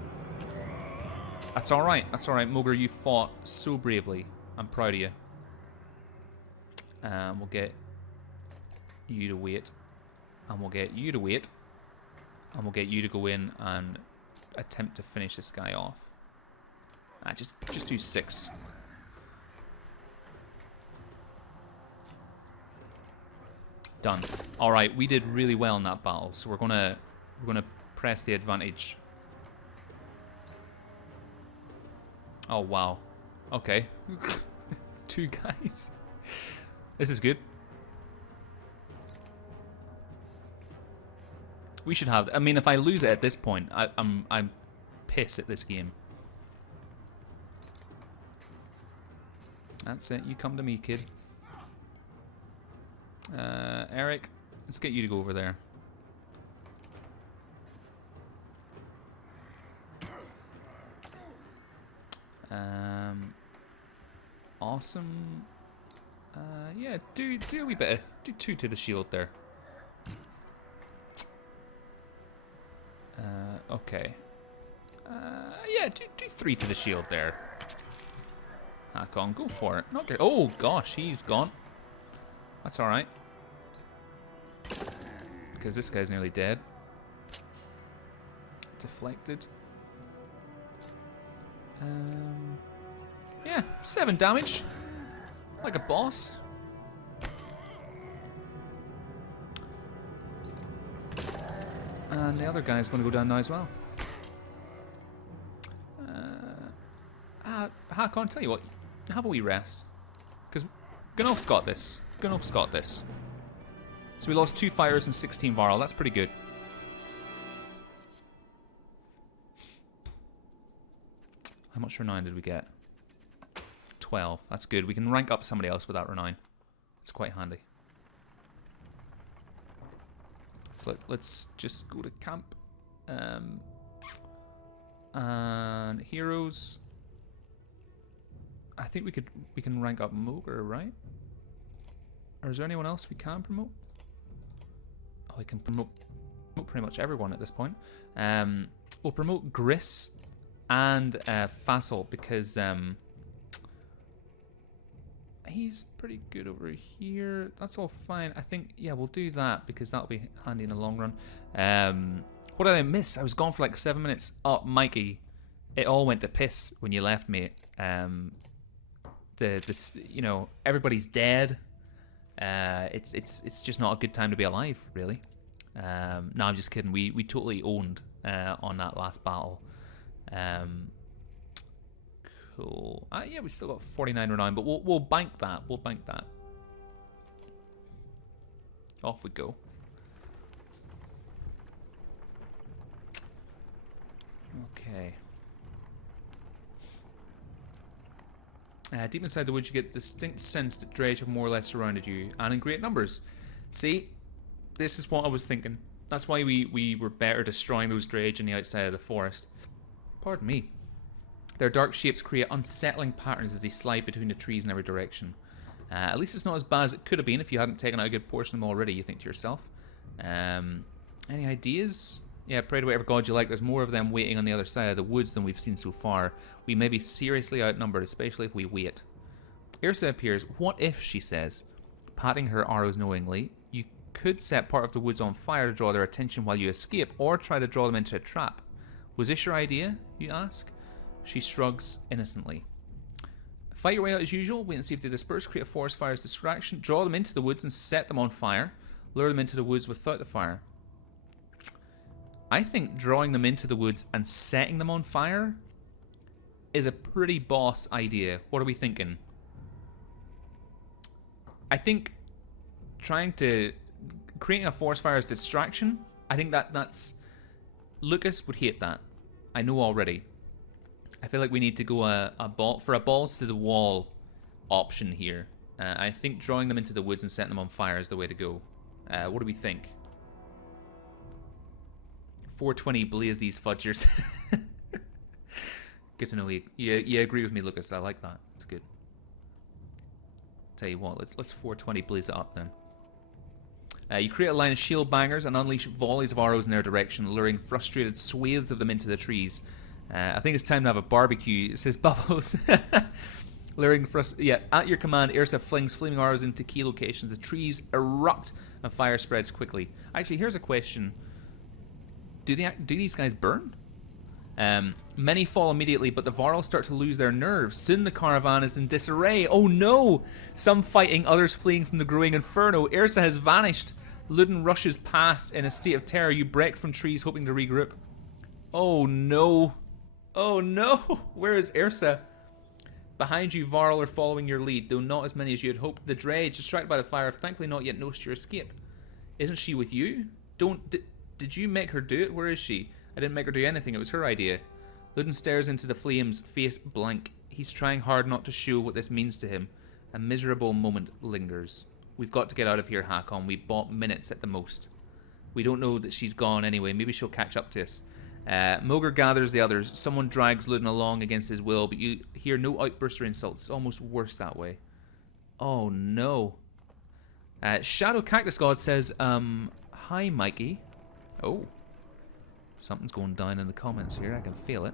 That's alright, Mogre, you fought so bravely. I'm proud of you. We'll get you to wait. And we'll get you to wait. And we'll get you to go in and attempt to finish this guy off. Just do 6. Done. Alright, we did really well in that battle, so we're gonna press the advantage. Oh, wow. Okay. 2 guys. This is good. We should have... I mean, if I lose it at this point, I'm pissed at this game. That's it. You come to me, kid. Eric, let's get you to go over there. Awesome. Yeah, do a wee bit of, do 2 to the shield there. Okay. Yeah, do 3 to the shield there. Hakon, go for it. Not good. Oh gosh, he's gone. That's all right. Because this guy's nearly dead. Deflected. Yeah, 7 damage. Like a boss. And the other guy's going to go down now as well. Hakon, tell you what, have a wee rest. Because Gnoff's got this. Gnoff's got this. So we lost 2 fires and 16 viral. That's pretty good. How much renown did we get? 12. That's good. We can rank up somebody else with that renown. It's quite handy. So let's just go to camp. And heroes. I think we can rank up Mogre, right? Or is there anyone else we can promote? Oh, we can promote pretty much everyone at this point. We'll promote Gris and Fassel because he's pretty good over here. That's all fine. I think, yeah, we'll do that because that'll be handy in the long run. What did I miss? I was gone for like 7 minutes. Oh, Mikey, it all went to piss when you left me. You know, everybody's dead. It's just not a good time to be alive, really. No, I'm just kidding. We totally owned on that last battle. Cool. Yeah, we still got 49 renown, but we'll bank that. We'll bank that. Off we go. Okay. Deep inside the woods, you get the distinct sense that Dredge have more or less surrounded you, and in great numbers. See, this is what I was thinking. That's why we were better destroying those Dredge on the outside of the forest. Pardon me. Their dark shapes create unsettling patterns as they slide between the trees in every direction. At least it's not as bad as it could have been if you hadn't taken out a good portion of them already, you think to yourself. Any ideas? Yeah, pray to whatever god you like. There's more of them waiting on the other side of the woods than we've seen so far. We may be seriously outnumbered, especially if we wait. Irsa appears. What if, she says, patting her arrows knowingly, you could set part of the woods on fire to draw their attention while you escape, or try to draw them into a trap. Was this your idea, you ask? She shrugs innocently. Fight your way out as usual, wait and see if they disperse, create a forest fire as distraction, draw them into the woods and set them on fire, lure them into the woods without the fire. I think drawing them into the woods and setting them on fire is a pretty boss idea. What are we thinking? I think creating a forest fire as distraction, I think that's... Lucas would hate that. I know already. I feel like we need to go for a balls to the wall option here. I think drawing them into the woods and setting them on fire is the way to go. What do we think? 420 blaze these fudgers. Good to know you agree with me, Lucas. I like that. It's good. Tell you what, let's 420 blaze it up then. You create a line of shield bangers and unleash volleys of arrows in their direction, luring frustrated swathes of them into the trees. I think it's time to have a barbecue, says Bubbles. Luring at your command, Irsa flings flaming arrows into key locations. The trees erupt and fire spreads quickly. Actually, here's a question. Do these guys burn? Many fall immediately, but the Varl start to lose their nerves. Soon the caravan is in disarray. Oh no! Some fighting, others fleeing from the growing inferno. Irsa has vanished. Ludin rushes past in a state of terror. You break from trees, hoping to regroup. Oh no! Oh no! Where is Irsa? Behind you, Varl are following your lead, though not as many as you had hoped. The Dredge, distracted by the fire, have thankfully not yet noticed your escape. Isn't she with you? Did you make her do it? Where is she? I didn't make her do anything. It was her idea. Ludin stares into the flames, face blank. He's trying hard not to show what this means to him. A miserable moment lingers. We've got to get out of here, Hakon. We bought minutes at the most. We don't know that she's gone anyway. Maybe she'll catch up to us. Moger gathers the others. Someone drags Ludin along against his will, but you hear no outbursts or insults. It's almost worse that way. Oh no. Shadow Cactus God says, hi Mikey. Oh. Something's going down in the comments here. I can feel it.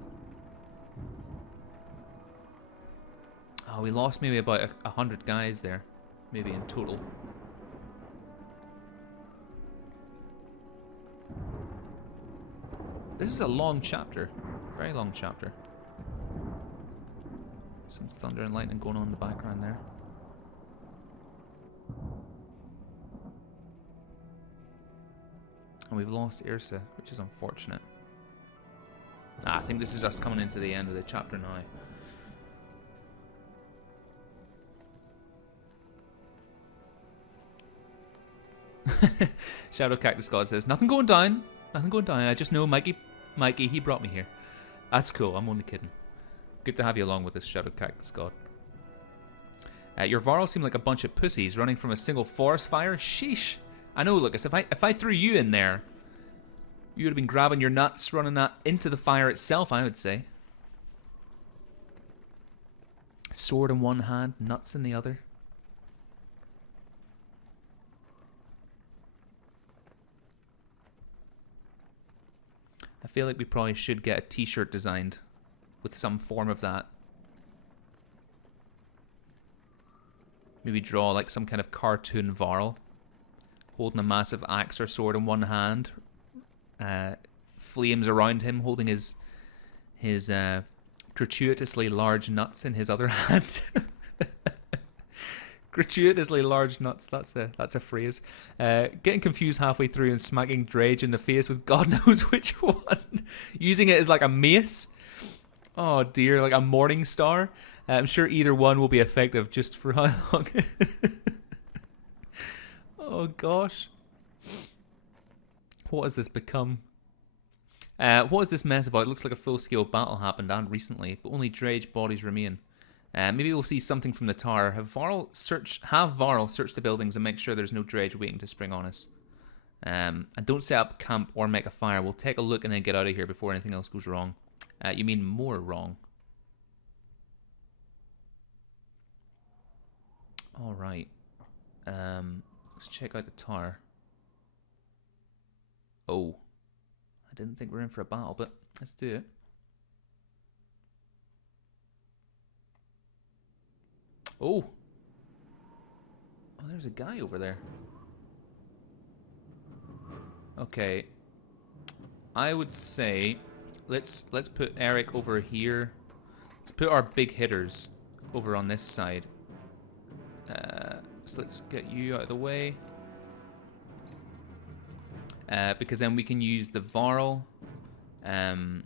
Oh, we lost maybe about 100 guys there. Maybe in total. This is a long chapter. Very long chapter. Some thunder and lightning going on in the background there. And we've lost Irsa, which is unfortunate. I think this is us coming into the end of the chapter now. Shadow Cactus God says, nothing going down. Nothing going down. I just know Mikey, he brought me here. That's cool. I'm only kidding. Good to have you along with us, Shadow Cactus God. Your Varl seem like a bunch of pussies running from a single forest fire. Sheesh. I know, Lucas. If I threw you in there, you would have been grabbing your nuts, running that into the fire itself, I would say. Sword in one hand, nuts in the other. I feel like we probably should get a t-shirt designed with some form of that. Maybe draw like some kind of cartoon Varl holding a massive axe or sword in one hand, flames around him holding his gratuitously large nuts in his other hand. Gratuitously large nuts. That's a phrase. Getting confused halfway through and smacking Dredge in the face with God knows which one. Using it as like a mace. Oh dear, like a morning star. I'm sure either one will be effective. Just for how long? Oh gosh. What has this become? What is this mess about? It looks like a full-scale battle happened and recently, but only Dredge bodies remain. Maybe we'll see something from the tower. Have Varl search the buildings and make sure there's no Dredge waiting to spring on us. And don't set up camp or make a fire. We'll take a look and then get out of here before anything else goes wrong. You mean more wrong? All right. Let's check out the tower. Oh. I didn't think we were in for a battle, but let's do it. Oh. Oh, there's a guy over there. Okay. I would say let's put Eric over here. Let's put our big hitters over on this side. So let's get you out of the way. Because then we can use the Varl and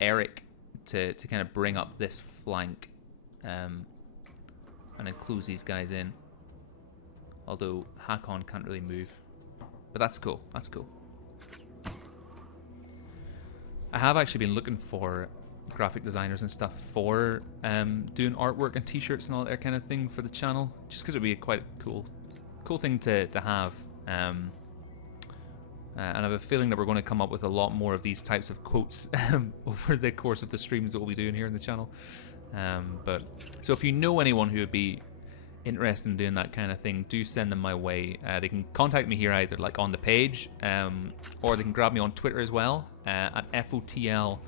Eric to kind of bring up this flank and then close these guys in. Although Hakon can't really move. But that's cool. That's cool. I have actually been looking for graphic designers and stuff for doing artwork and t-shirts and all that kind of thing for the channel. Just because it would be a quite cool thing to have. And I have a feeling that we're going to come up with a lot more of these types of quotes over the course of the streams that we'll be doing here in the channel. So if you know anyone who would be interested in doing that kind of thing, do send them my way. They can contact me here either like on the page, or they can grab me on Twitter as well at FOTL_official.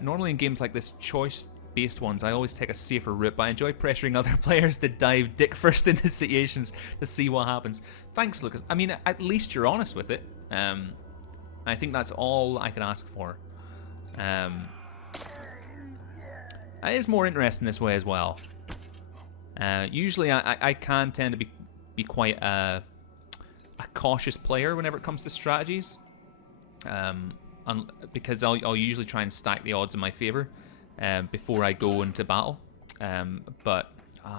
Normally in games like this, choice-based ones, I always take a safer route, but I enjoy pressuring other players to dive dick first into situations to see what happens. Thanks, Lucas. I mean, at least you're honest with it. I think that's all I can ask for. It is more interesting this way as well. Usually I can tend to be quite a cautious player whenever it comes to strategies. Because I'll usually try and stack the odds in my favor before I go into battle. But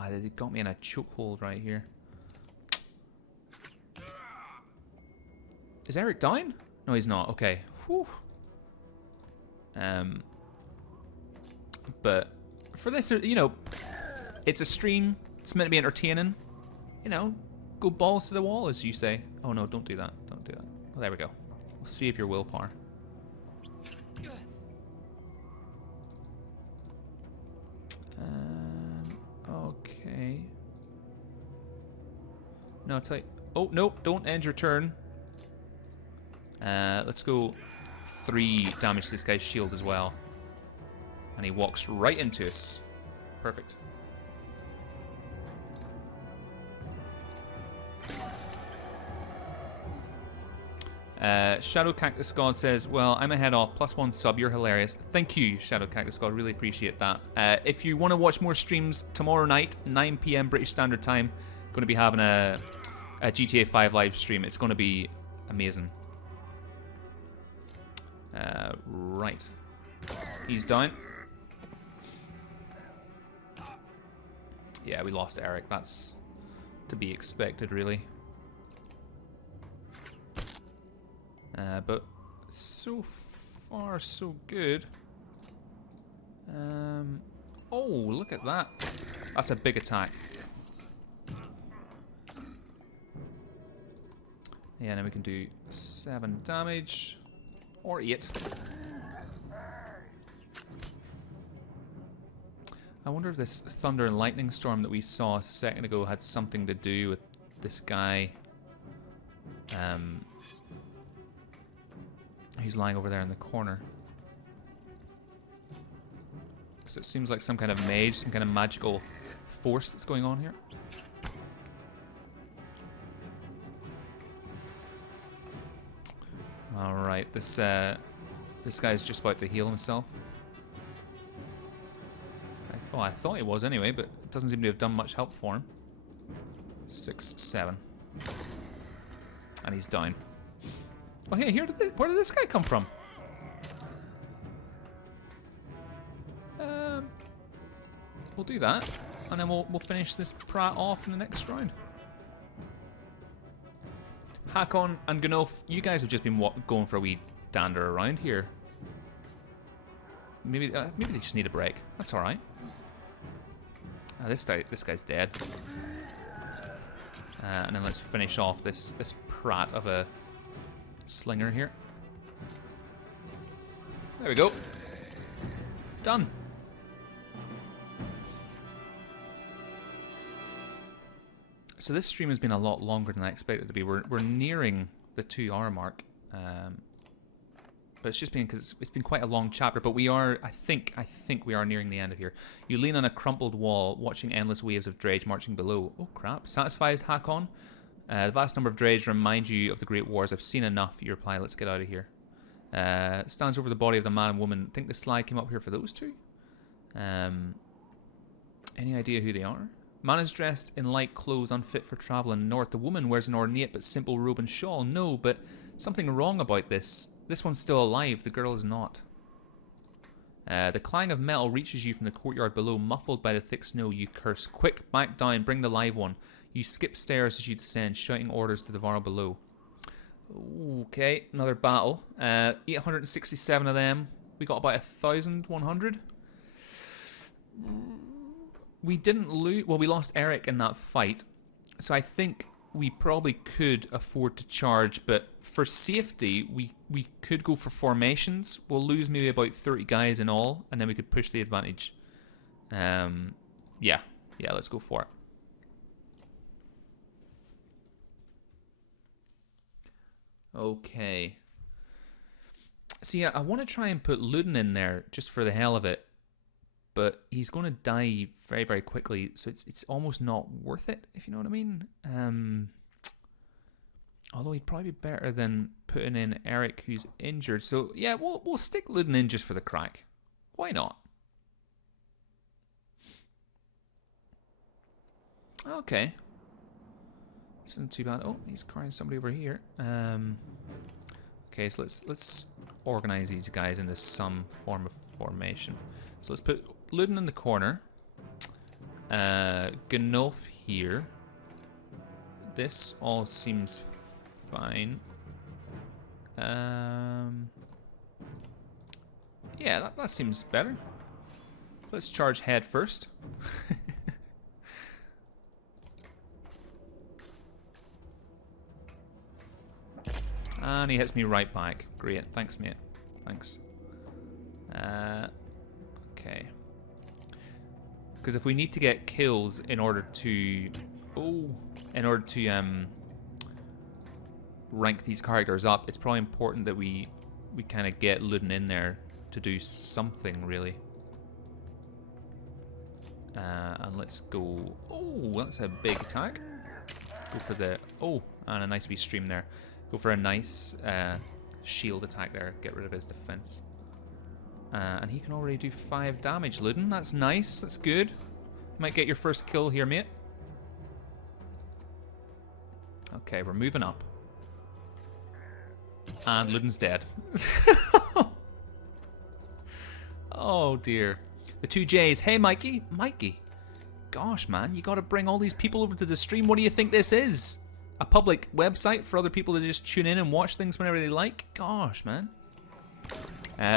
they got me in a chokehold right here. Is Eric down? No, he's not. Okay. Whew. But for this, you know, it's a stream. It's meant to be entertaining. You know, go balls to the wall, as you say. Oh no, don't do that. Don't do that. Oh, there we go. We'll save your willpower. Okay. No, I'll tell you. Oh, no, don't end your turn. Let's go 3 damage to this guy's shield as well. And he walks right into us. Perfect. Shadow Cactus God says, well, I'm ahead off. +1 sub, you're hilarious. Thank you, Shadow Cactus God. Really appreciate that. If you want to watch more streams tomorrow night, 9 PM British Standard Time, going to be having a GTA 5 live stream. It's going to be amazing. Right. He's down. Yeah, we lost Eric. That's to be expected, really. But so far, so good. Oh, look at that. That's a big attack. Yeah, then we can do 7 damage. Or 8. I wonder if this thunder and lightning storm that we saw a second ago had something to do with this guy. He's lying over there in the corner. So it seems like some kind of mage, some kind of magical force that's going on here. Alright, this guy's just about to heal himself. Oh, I thought he was anyway, but it doesn't seem to have done much help for him. 6, 7. And he's down. Oh, hey, where did this guy come from? We'll do that, and then we'll finish this prat off in the next round. Hakon and Gunolf, you guys have just been going for a wee dander around here. Maybe they just need a break. That's all right. This guy's dead. And then let's finish off this prat of a slinger here. There we go. Done. So this stream has been a lot longer than I expected it to be. We're nearing the 2-hour mark, but it's just been because it's been quite a long chapter. But we are, I think we are nearing the end of here. You lean on a crumpled wall, watching endless waves of dredge marching below. Oh crap! Satisfies Hakon. The vast number of dredge remind you of the Great Wars. I've seen enough. You reply. Let's get out of here. Stands over the body of the man and woman. Think the slide came up here for those two? Any idea who they are? Man is dressed in light clothes unfit for travel in the north. The woman wears an ornate but simple robe and shawl. No, but something wrong about this. This one's still alive. The girl is not. The clang of metal reaches you from the courtyard below, muffled by the thick snow. You curse. Quick, back down. Bring the live one. You skip stairs as you descend, shouting orders to the varl below. Okay, another battle. 867 of them. We got about 1,100. We didn't lose. Well, we lost Eric in that fight, so I think we probably could afford to charge. But for safety, we could go for formations. We'll lose maybe about 30 guys in all, and then we could push the advantage. Yeah, let's go for it. Okay. So yeah, I want to try and put Ludin in there just for the hell of it. But he's going to die very, very quickly, so it's almost not worth it, if you know what I mean. Although he'd probably be better than putting in Eric, who's injured. So yeah, we'll stick Ludin in just for the crack. Why not? Okay. Isn't too bad. Oh, he's carrying somebody over here. Okay, so let's organize these guys into some form of formation. So let's put Ludin in the corner. Gunolf here. This all seems fine. Yeah, that seems better. Let's charge head first. And he hits me right back. Great, thanks mate. Thanks. Okay. Because if we need to get kills in order to rank these characters up, it's probably important that we kind of get Ludin in there to do something really. And let's go. Oh, that's a big attack. Go for the and a nice wee stream there. Go for a nice shield attack there. Get rid of his defense. And he can already do 5 damage, Ludin. That's nice. That's good. Might get your first kill here, mate. Okay, we're moving up. And Ludin's dead. Oh, dear. The 2 J's. Hey, Mikey. Mikey. Gosh, man. You got to bring all these people over to the stream. What do you think this is? A public website for other people to just tune in and watch things whenever they like? Gosh, man.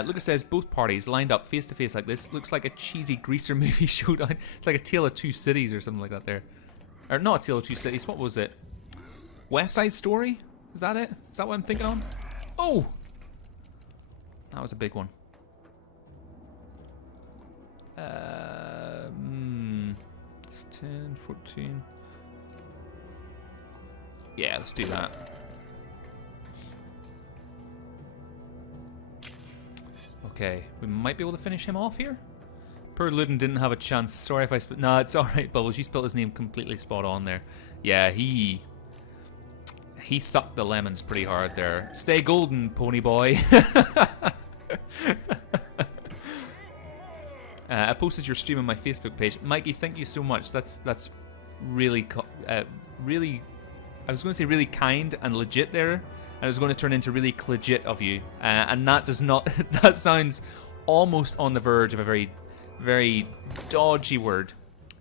Lucas says, both parties lined up face to face like this. Looks like a cheesy greaser movie showdown. It's like a Tale of Two Cities or something like that there. Or not a Tale of Two Cities. What was it? West Side Story? Is that it? Is that what I'm thinking on? Oh! That was a big one. 10, 14. Yeah, let's do that. Okay, we might be able to finish him off here. Poor Ludin didn't have a chance. Sorry if I no, it's alright, Bubbles. You spelled his name completely spot on there. Yeah, he sucked the lemons pretty hard there. Stay golden, pony boy. I posted your stream on my Facebook page. Mikey, thank you so much. That's really, really, I was going to say really kind and legit there, and it was going to turn into really legit of you. And that does not, that sounds almost on the verge of a very, very dodgy word.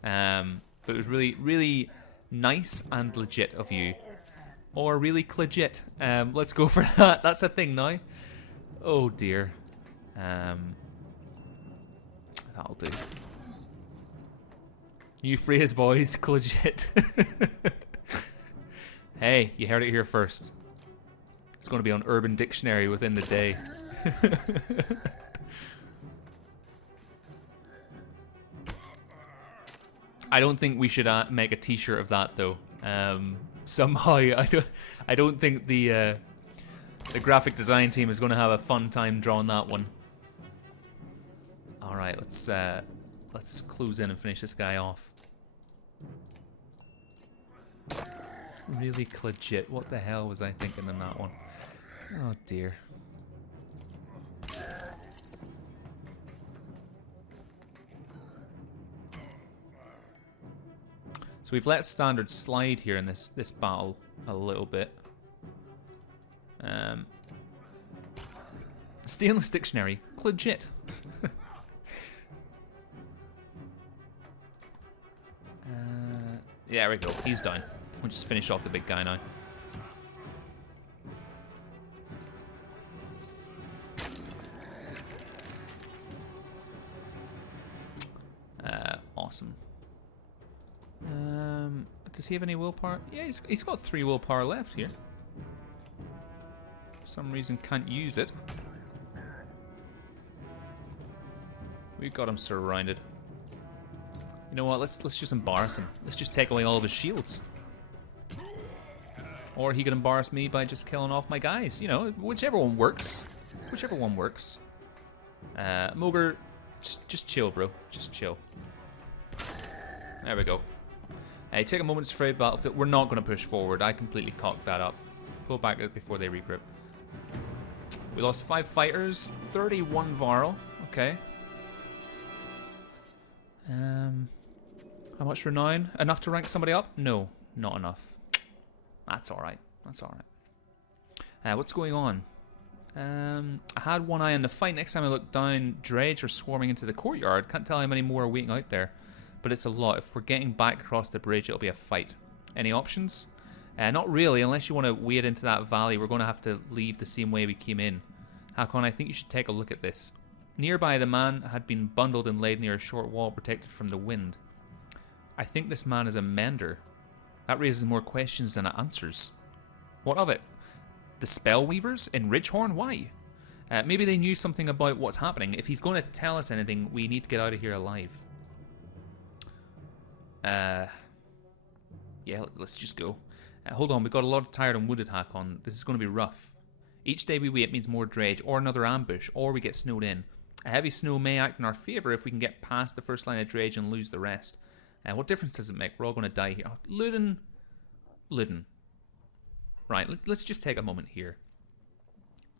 But it was really, really nice and legit of you. Or really legit. Let's go for that. That's a thing now. Oh dear. That'll do. New phrase, boys. Legit. Hey, you heard it here first. It's going to be on Urban Dictionary within the day. I don't think we should make a T-shirt of that though. Somehow, I don't think the graphic design team is going to have a fun time drawing that one. All right, let's close in and finish this guy off. Really legit. What the hell was I thinking in that one? Oh dear. So we've let standard slide here in this battle a little bit. Stainless Dictionary, legit. Yeah, there we go. He's down. We'll just finish off the big guy now. Awesome. Does he have any willpower? Yeah, he's got 3 willpower left here. For some reason, can't use it. We've got him surrounded. You know what? Let's just embarrass him. Let's just take away all of his shields. Or he could embarrass me by just killing off my guys. You know, whichever one works. Whichever one works. Mogre, just chill, bro. Just chill. There we go. Hey, take a moment's afraid battlefield. We're not going to push forward. I completely cocked that up. Pull back before they regroup. We lost 5 fighters, 31 Varl. Okay. How much renown? Enough to rank somebody up? No, not enough. That's alright. That's alright. What's going on? I had one eye on the fight. Next time I look down, dredge are swarming into the courtyard. Can't tell how many more are waiting out there. But it's a lot. If we're getting back across the bridge, it'll be a fight. Any options? Not really, unless you want to wade into that valley. We're going to have to leave the same way we came in. Hakon, I think you should take a look at this. Nearby, the man had been bundled and laid near a short wall protected from the wind. I think this man is a mender. That raises more questions than it answers. What of it? The Spellweavers in Ridgehorn? Why? Maybe they knew something about what's happening. If he's going to tell us anything, we need to get out of here alive. Yeah, let's just go. Hold on, we've got a lot of tired and wounded Hakon. This is going to be rough. Each day we wait means more dredge, or another ambush, or we get snowed in. A heavy snow may act in our favour if we can get past the first line of dredge and lose the rest. What difference does it make? We're all going to die here. Oh, Luden. Right, let's just take a moment here.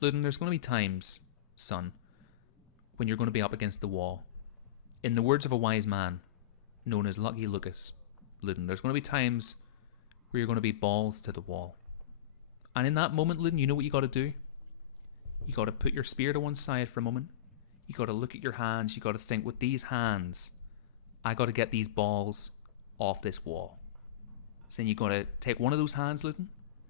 Luden, there's going to be times, son, when you're going to be up against the wall. In the words of a wise man, known as Lucky Lucas, Luden, there's going to be times where you're going to be balls to the wall. And in that moment, Luden, you know what you got to do? You got to put your spear to one side for a moment. You got to look at your hands. You got to think, with these hands, I got to get these balls off this wall. So then you got to take one of those hands, Luden.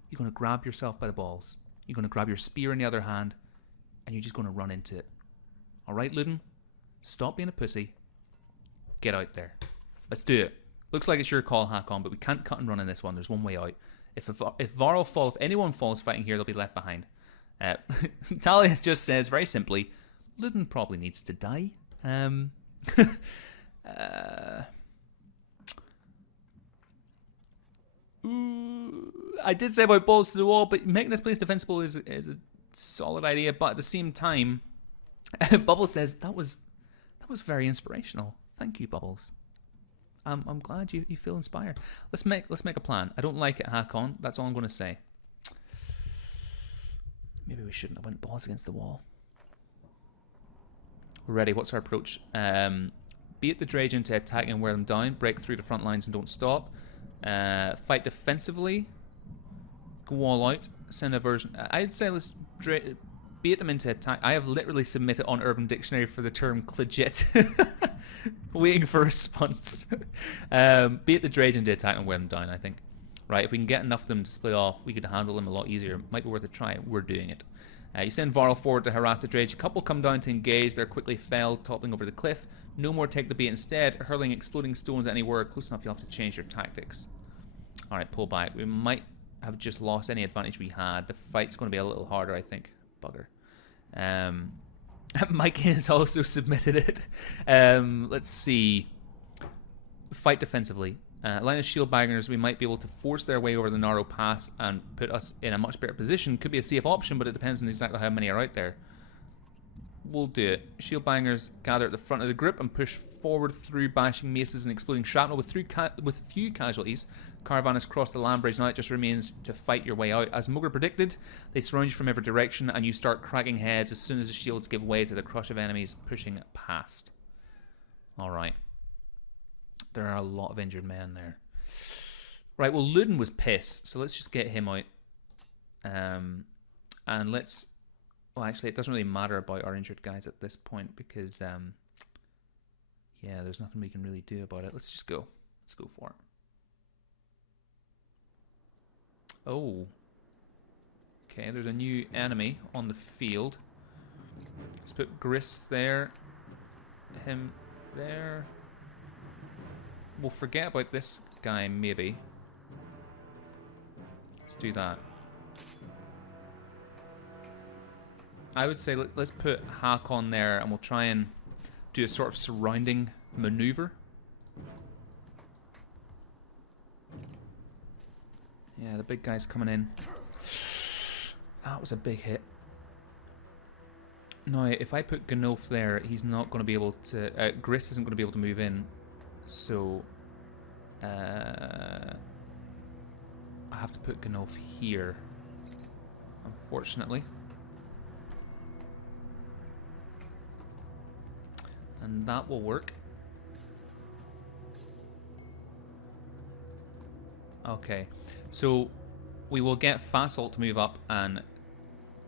You're going to grab yourself by the balls. You're going to grab your spear in the other hand, and you're just going to run into it. All right, Luden? Stop being a pussy. Get out there. Let's do it. Looks like it's your call, Hakon, but we can't cut and run in this one. There's one way out. If anyone falls fighting here, they'll be left behind. Talia just says, very simply, Luden probably needs to die. I did say about balls to the wall, but making this place defensible is a solid idea. But at the same time, Bubbles says that was very inspirational. Thank you, Bubbles. I'm glad you feel inspired. Let's make a plan. I don't like it, Hakon. That's all I'm going to say. Maybe we shouldn't have went balls against the wall. We're ready. What's our approach? Bait the Drage into attacking and wear them down. Break through the front lines and don't stop. Fight defensively. Go all out. Send a version. I'd say let's bait them into attack. I have literally submitted on Urban Dictionary for the term clegit. Waiting for a response. Bait the Drage into attack and wear them down, I think. Right, if we can get enough of them to split off, we could handle them a lot easier. Might be worth a try. We're doing it. You send Varl forward to harass the Drage. A couple come down to engage. They're quickly felled, toppling over the cliff. No more take the bait. Instead, hurling exploding stones anywhere close enough, you'll have to change your tactics. Alright, pull back. We might have just lost any advantage we had. The fight's going to be a little harder, I think. Bugger. Mike has also submitted it. Let's see. Fight defensively. Line of shield baggers, we might be able to force their way over the narrow pass and put us in a much better position. Could be a safe option, but it depends on exactly how many are out there. We'll do it. Shield bangers gather at the front of the group and push forward through bashing maces and exploding shrapnel with few casualties. Caravan has crossed the land bridge. Now it just remains to fight your way out. As Mugger predicted, they surround you from every direction and you start cracking heads as soon as the shields give way to the crush of enemies pushing past. Alright. There are a lot of injured men there. Right, well, Ludin was pissed, so let's just get him out. And let's... Well, actually, it doesn't really matter about our injured guys at this point because, yeah, there's nothing we can really do about it. Let's just go. Let's go for it. Oh. Okay, there's a new enemy on the field. Let's put Gris there. Him there. We'll forget about this guy, maybe. Let's do that. I would say let's put Hakon there and we'll try and do a sort of surrounding maneuver. Yeah, the big guy's coming in. That was a big hit. Now, if I put Gnolf there, he's not going to be able to... Gris isn't going to be able to move in. So... I have to put Gnolf here. Unfortunately. And that will work. Okay, so we will get Fasalt to move up and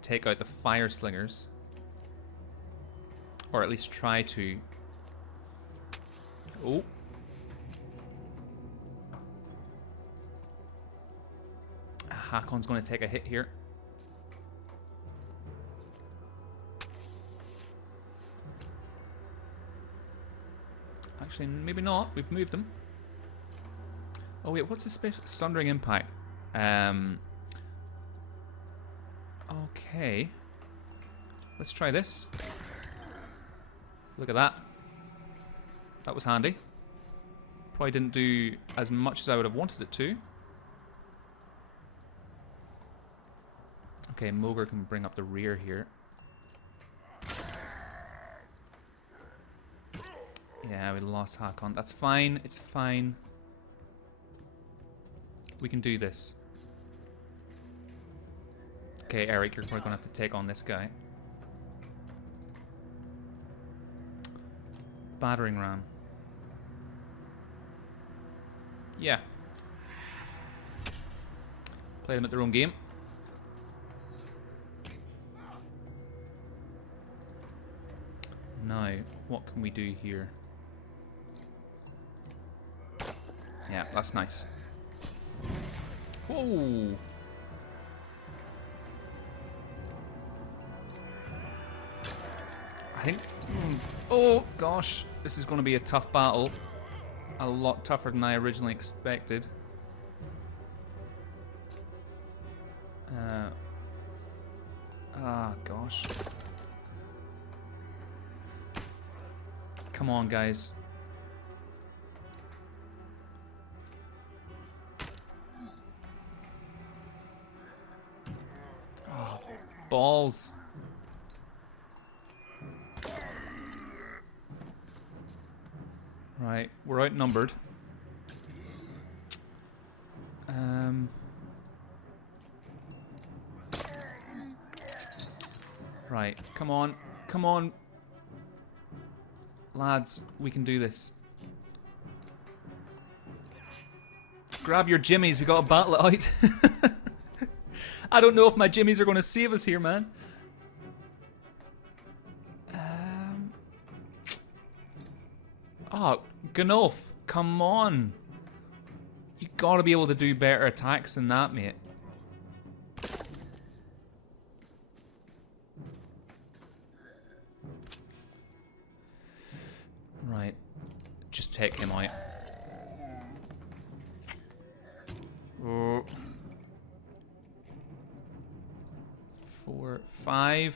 take out the fire slingers, or at least try to. Oh, Hakon's going to take a hit here. Actually, maybe not. We've moved them. Oh wait, what's the Sundering Impact? Okay. Let's try this. Look at that. That was handy. Probably didn't do as much as I would have wanted it to. Okay, Mogre can bring up the rear here. Yeah, we lost Hakon. That's fine. It's fine. We can do this. Okay, Eric, you're probably going to have to take on this guy. Battering ram. Yeah. Play them at their own game. Now, what can we do here? Yeah, that's nice. Whoa! I think... Oh, gosh. This is going to be a tough battle. A lot tougher than I originally expected. Gosh. Come on, guys. Oh, balls. Right, we're outnumbered. Right, come on, come on. Lads, we can do this. Grab your jimmies, we gotta battle it out. I don't know if my jimmies are gonna save us here, man. Oh, Gunolf, come on. You gotta be able to do better attacks than that, mate. Right. Just take him out. Oh. 4, 5.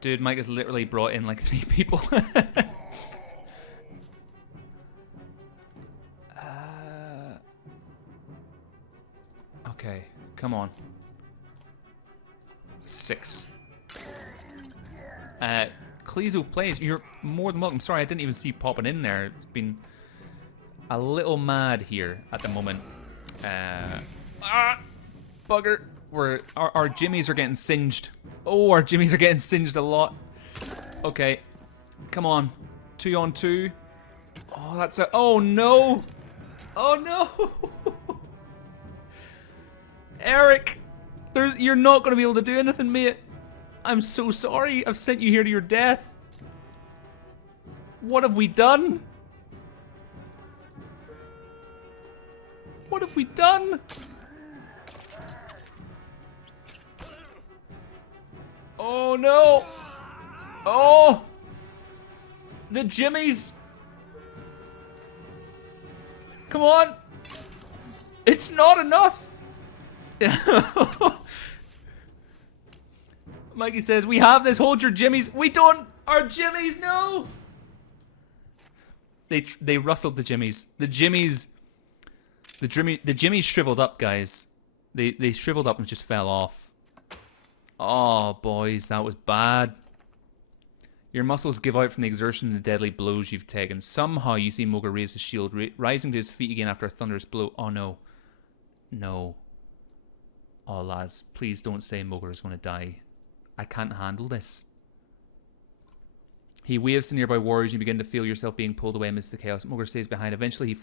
Dude, Mike has literally brought in like 3 people. Okay, come on. 6. Clezo plays. You're more than welcome. Sorry, I didn't even see you popping in there. It's been a little mad here at the moment. Bugger. Our jimmies are getting singed. Oh, our jimmies are getting singed a lot. Okay, come on. 2 on 2. Oh, that's a. Oh no! Oh no! Eric, you're not going to be able to do anything, mate. I'm so sorry. I've sent you here to your death. What have we done? What have we done? Oh no! Oh! The jimmies! Come on! It's not enough! Mikey says, we have this, hold your jimmies. We don't! Our jimmies, no! They rustled the jimmies. The jimmies shriveled up, guys. They shriveled up and just fell off. Oh, boys, that was bad. Your muscles give out from the exertion and the deadly blows you've taken. Somehow you see Moga raise his shield, rising to his feet again after a thunderous blow. Oh, no. No. Oh, lads, please don't say Moga is going to die. I can't handle this. He waves to nearby warriors and you begin to feel yourself being pulled away amidst the chaos. Moga stays behind. Eventually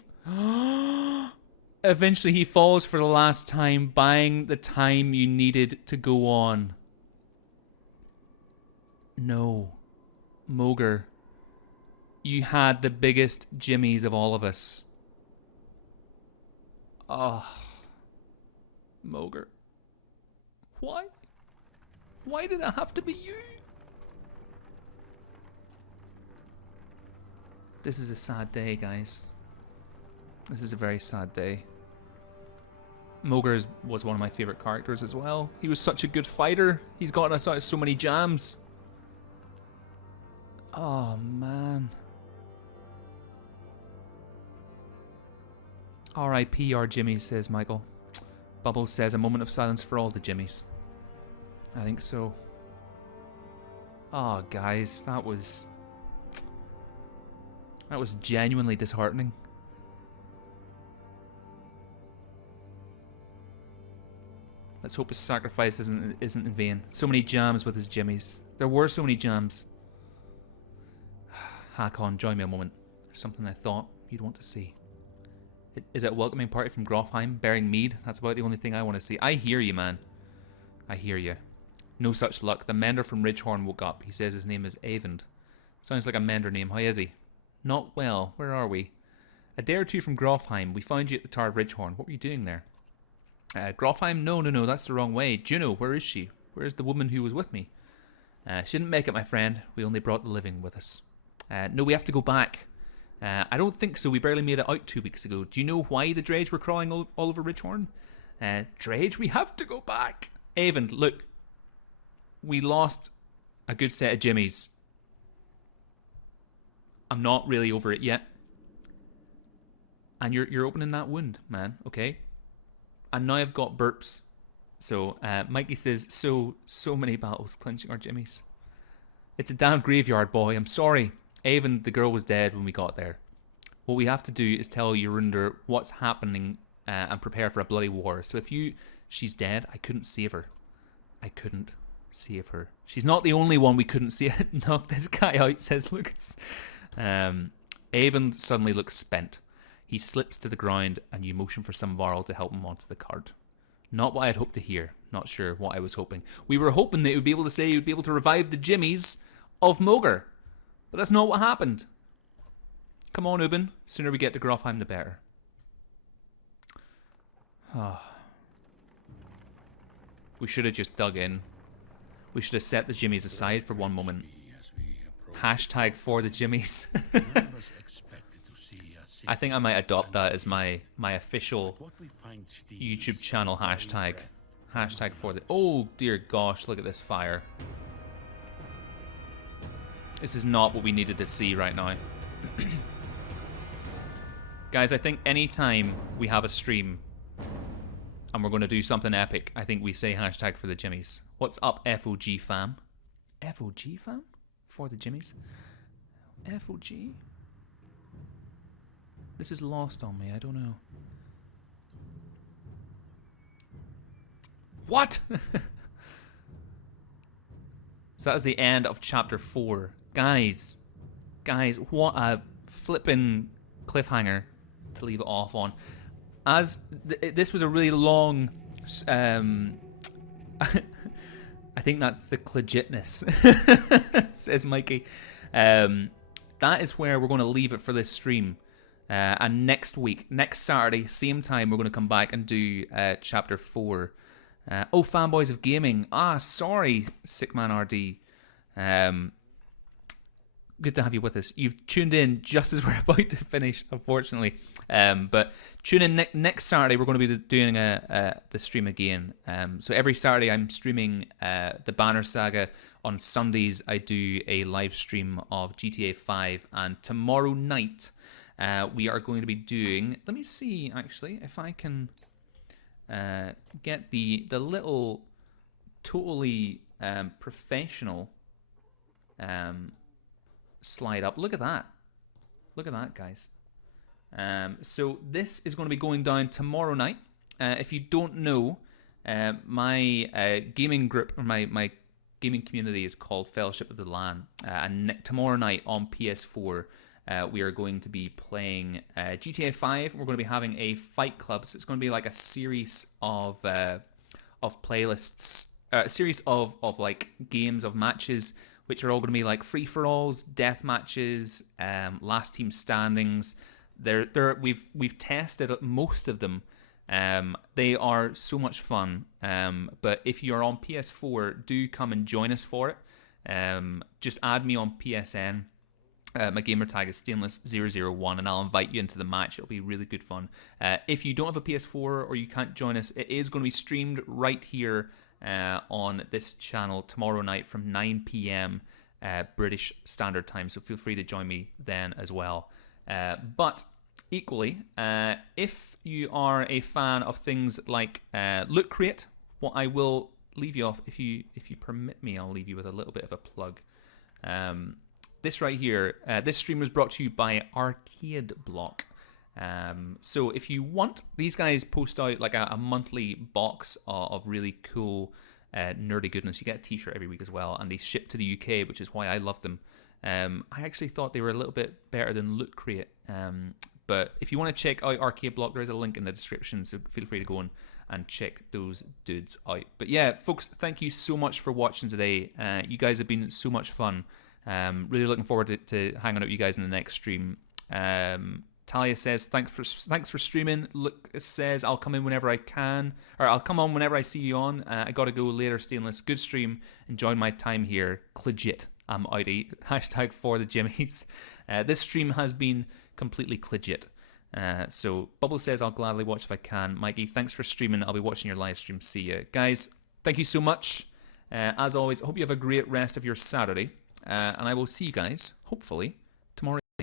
he falls for the last time, buying the time you needed to go on. No. Moga, you had the biggest jimmies of all of us. Oh. Moga. Why? Why did it have to be you? This is a sad day, guys. This is a very sad day. Moga was one of my favorite characters as well. He was such a good fighter. He's gotten us out of so many jams. Oh, man. R.I.P. our Jimmies, says Michael. Bubbles says a moment of silence for all the Jimmies. I think so. Oh, guys, that was genuinely disheartening. Let's hope his sacrifice isn't in vain. So many jams with his Jimmies. There were so many jams. Hakon, join me a moment. There's something I thought you'd want to see. Is it a welcoming party from Grofheim, bearing mead? That's about the only thing I want to see. I hear you, man. I hear you. No such luck. The mender from Ridgehorn woke up. He says his name is Avend. Sounds like a mender name. How is he? Not well. Where are we? A day or two from Grofheim. We found you at the Tower of Ridgehorn. What were you doing there? Grofheim? No, that's the wrong way. Juno, where is she? Where is the woman who was with me? She didn't make it, my friend. We only brought the living with us. No, we have to go back. I don't think so. We barely made it out 2 weeks ago. Do you know why the Dredge were crawling all over Ridgehorn? Dredge, we have to go back. Avend, look. We lost a good set of jimmies. I'm not really over it yet. And you're opening that wound, man, okay? And now I've got burps. So, Mikey says, so many battles clinching our jimmies. It's a damn graveyard, boy. I'm sorry. Avon, the girl was dead when we got there. What we have to do is tell Jorundir what's happening and prepare for a bloody war. So if she's dead, I couldn't save her. I couldn't. Save her. She's not the only one we couldn't see knock this guy out, says Lucas. Avon suddenly looks spent. He slips to the ground and you motion for some varl to help him onto the cart. Not what I had hoped to hear. Not sure what I was hoping. We were hoping that he would be able to say he would be able to revive the Jimmies of Mogar. But that's not what happened. Come on, Ubin. Sooner we get to Grofheim, the better. We should have just dug in. We should have set the Jimmies aside for one moment. Hashtag for the Jimmies. I think I might adopt that as my official YouTube channel hashtag. Hashtag for the... Oh, dear gosh, look at this fire. This is not what we needed to see right now. Guys, I think anytime we have a stream and we're going to do something epic, I think we say hashtag for the Jimmies. What's up, FOG fam? FOG fam? For the Jimmies? FOG? This is lost on me, I don't know. What? So that is the end of chapter 4. Guys, what a flippin' cliffhanger to leave it off on. As this was a really long... I think that's the legitness, says Mikey. That is where we're going to leave it for this stream. And next week, next Saturday, same time, we're going to come back and do chapter 4. Oh, fanboys of gaming. Sorry, Sickman RD. Good to have you with us. You've tuned in just as we're about to finish, unfortunately. But tune in next Saturday. We're going to be doing the stream again. So every Saturday I'm streaming the Banner Saga. On Sundays I do a live stream of GTA 5. And tomorrow night we are going to be doing... Let me see, actually, if I can get the little totally professional... slide up. Look at that. Look at that, guys. So this is going to be going down tomorrow night. If you don't know, my gaming group, or my gaming community is called Fellowship of the LAN. And tomorrow night on PS4, we are going to be playing GTA 5. We're going to be having a fight club. So it's going to be like a series of playlists, a series of like games of matches, which are all going to be like free-for-alls, death matches, last team standings. We've tested most of them. They are so much fun. But if you're on PS4, do come and join us for it. Just add me on PSN. My gamer tag is Stainless001, and I'll invite you into the match. It'll be really good fun. If you don't have a PS4 or you can't join us, it is going to be streamed right here on this channel tomorrow night from 9 p.m. British Standard Time, so feel free to join me then as well. But equally, if you are a fan of things like Loot Crate, what I will leave you off, if you permit me, I'll leave you with a little bit of a plug. This right here, this stream was brought to you by Arcade Block. So if you want, these guys post out like a monthly box of really cool nerdy goodness. You get a t-shirt every week as well, and they ship to the UK, which is why I love them. I actually thought they were a little bit better than Loot Crate. But if you want to check out Arcade Block, there is a link in the description, so feel free to go and check those dudes out. But yeah, folks, thank you so much for watching today. You guys have been so much fun. Really looking forward to hanging out with you guys in the next stream. Talia says, thanks for streaming. Lucas says, I'll come in whenever I can. Or I'll come on whenever I see you on. I gotta go later, Stainless. Good stream. Enjoyed my time here. Legit. I'm outie. Hashtag for the Jimmies. This stream has been completely legit. So Bubble says, I'll gladly watch if I can. Mikey, thanks for streaming. I'll be watching your live stream. See ya. Guys, thank you so much. As always, I hope you have a great rest of your Saturday. And I will see you guys, hopefully,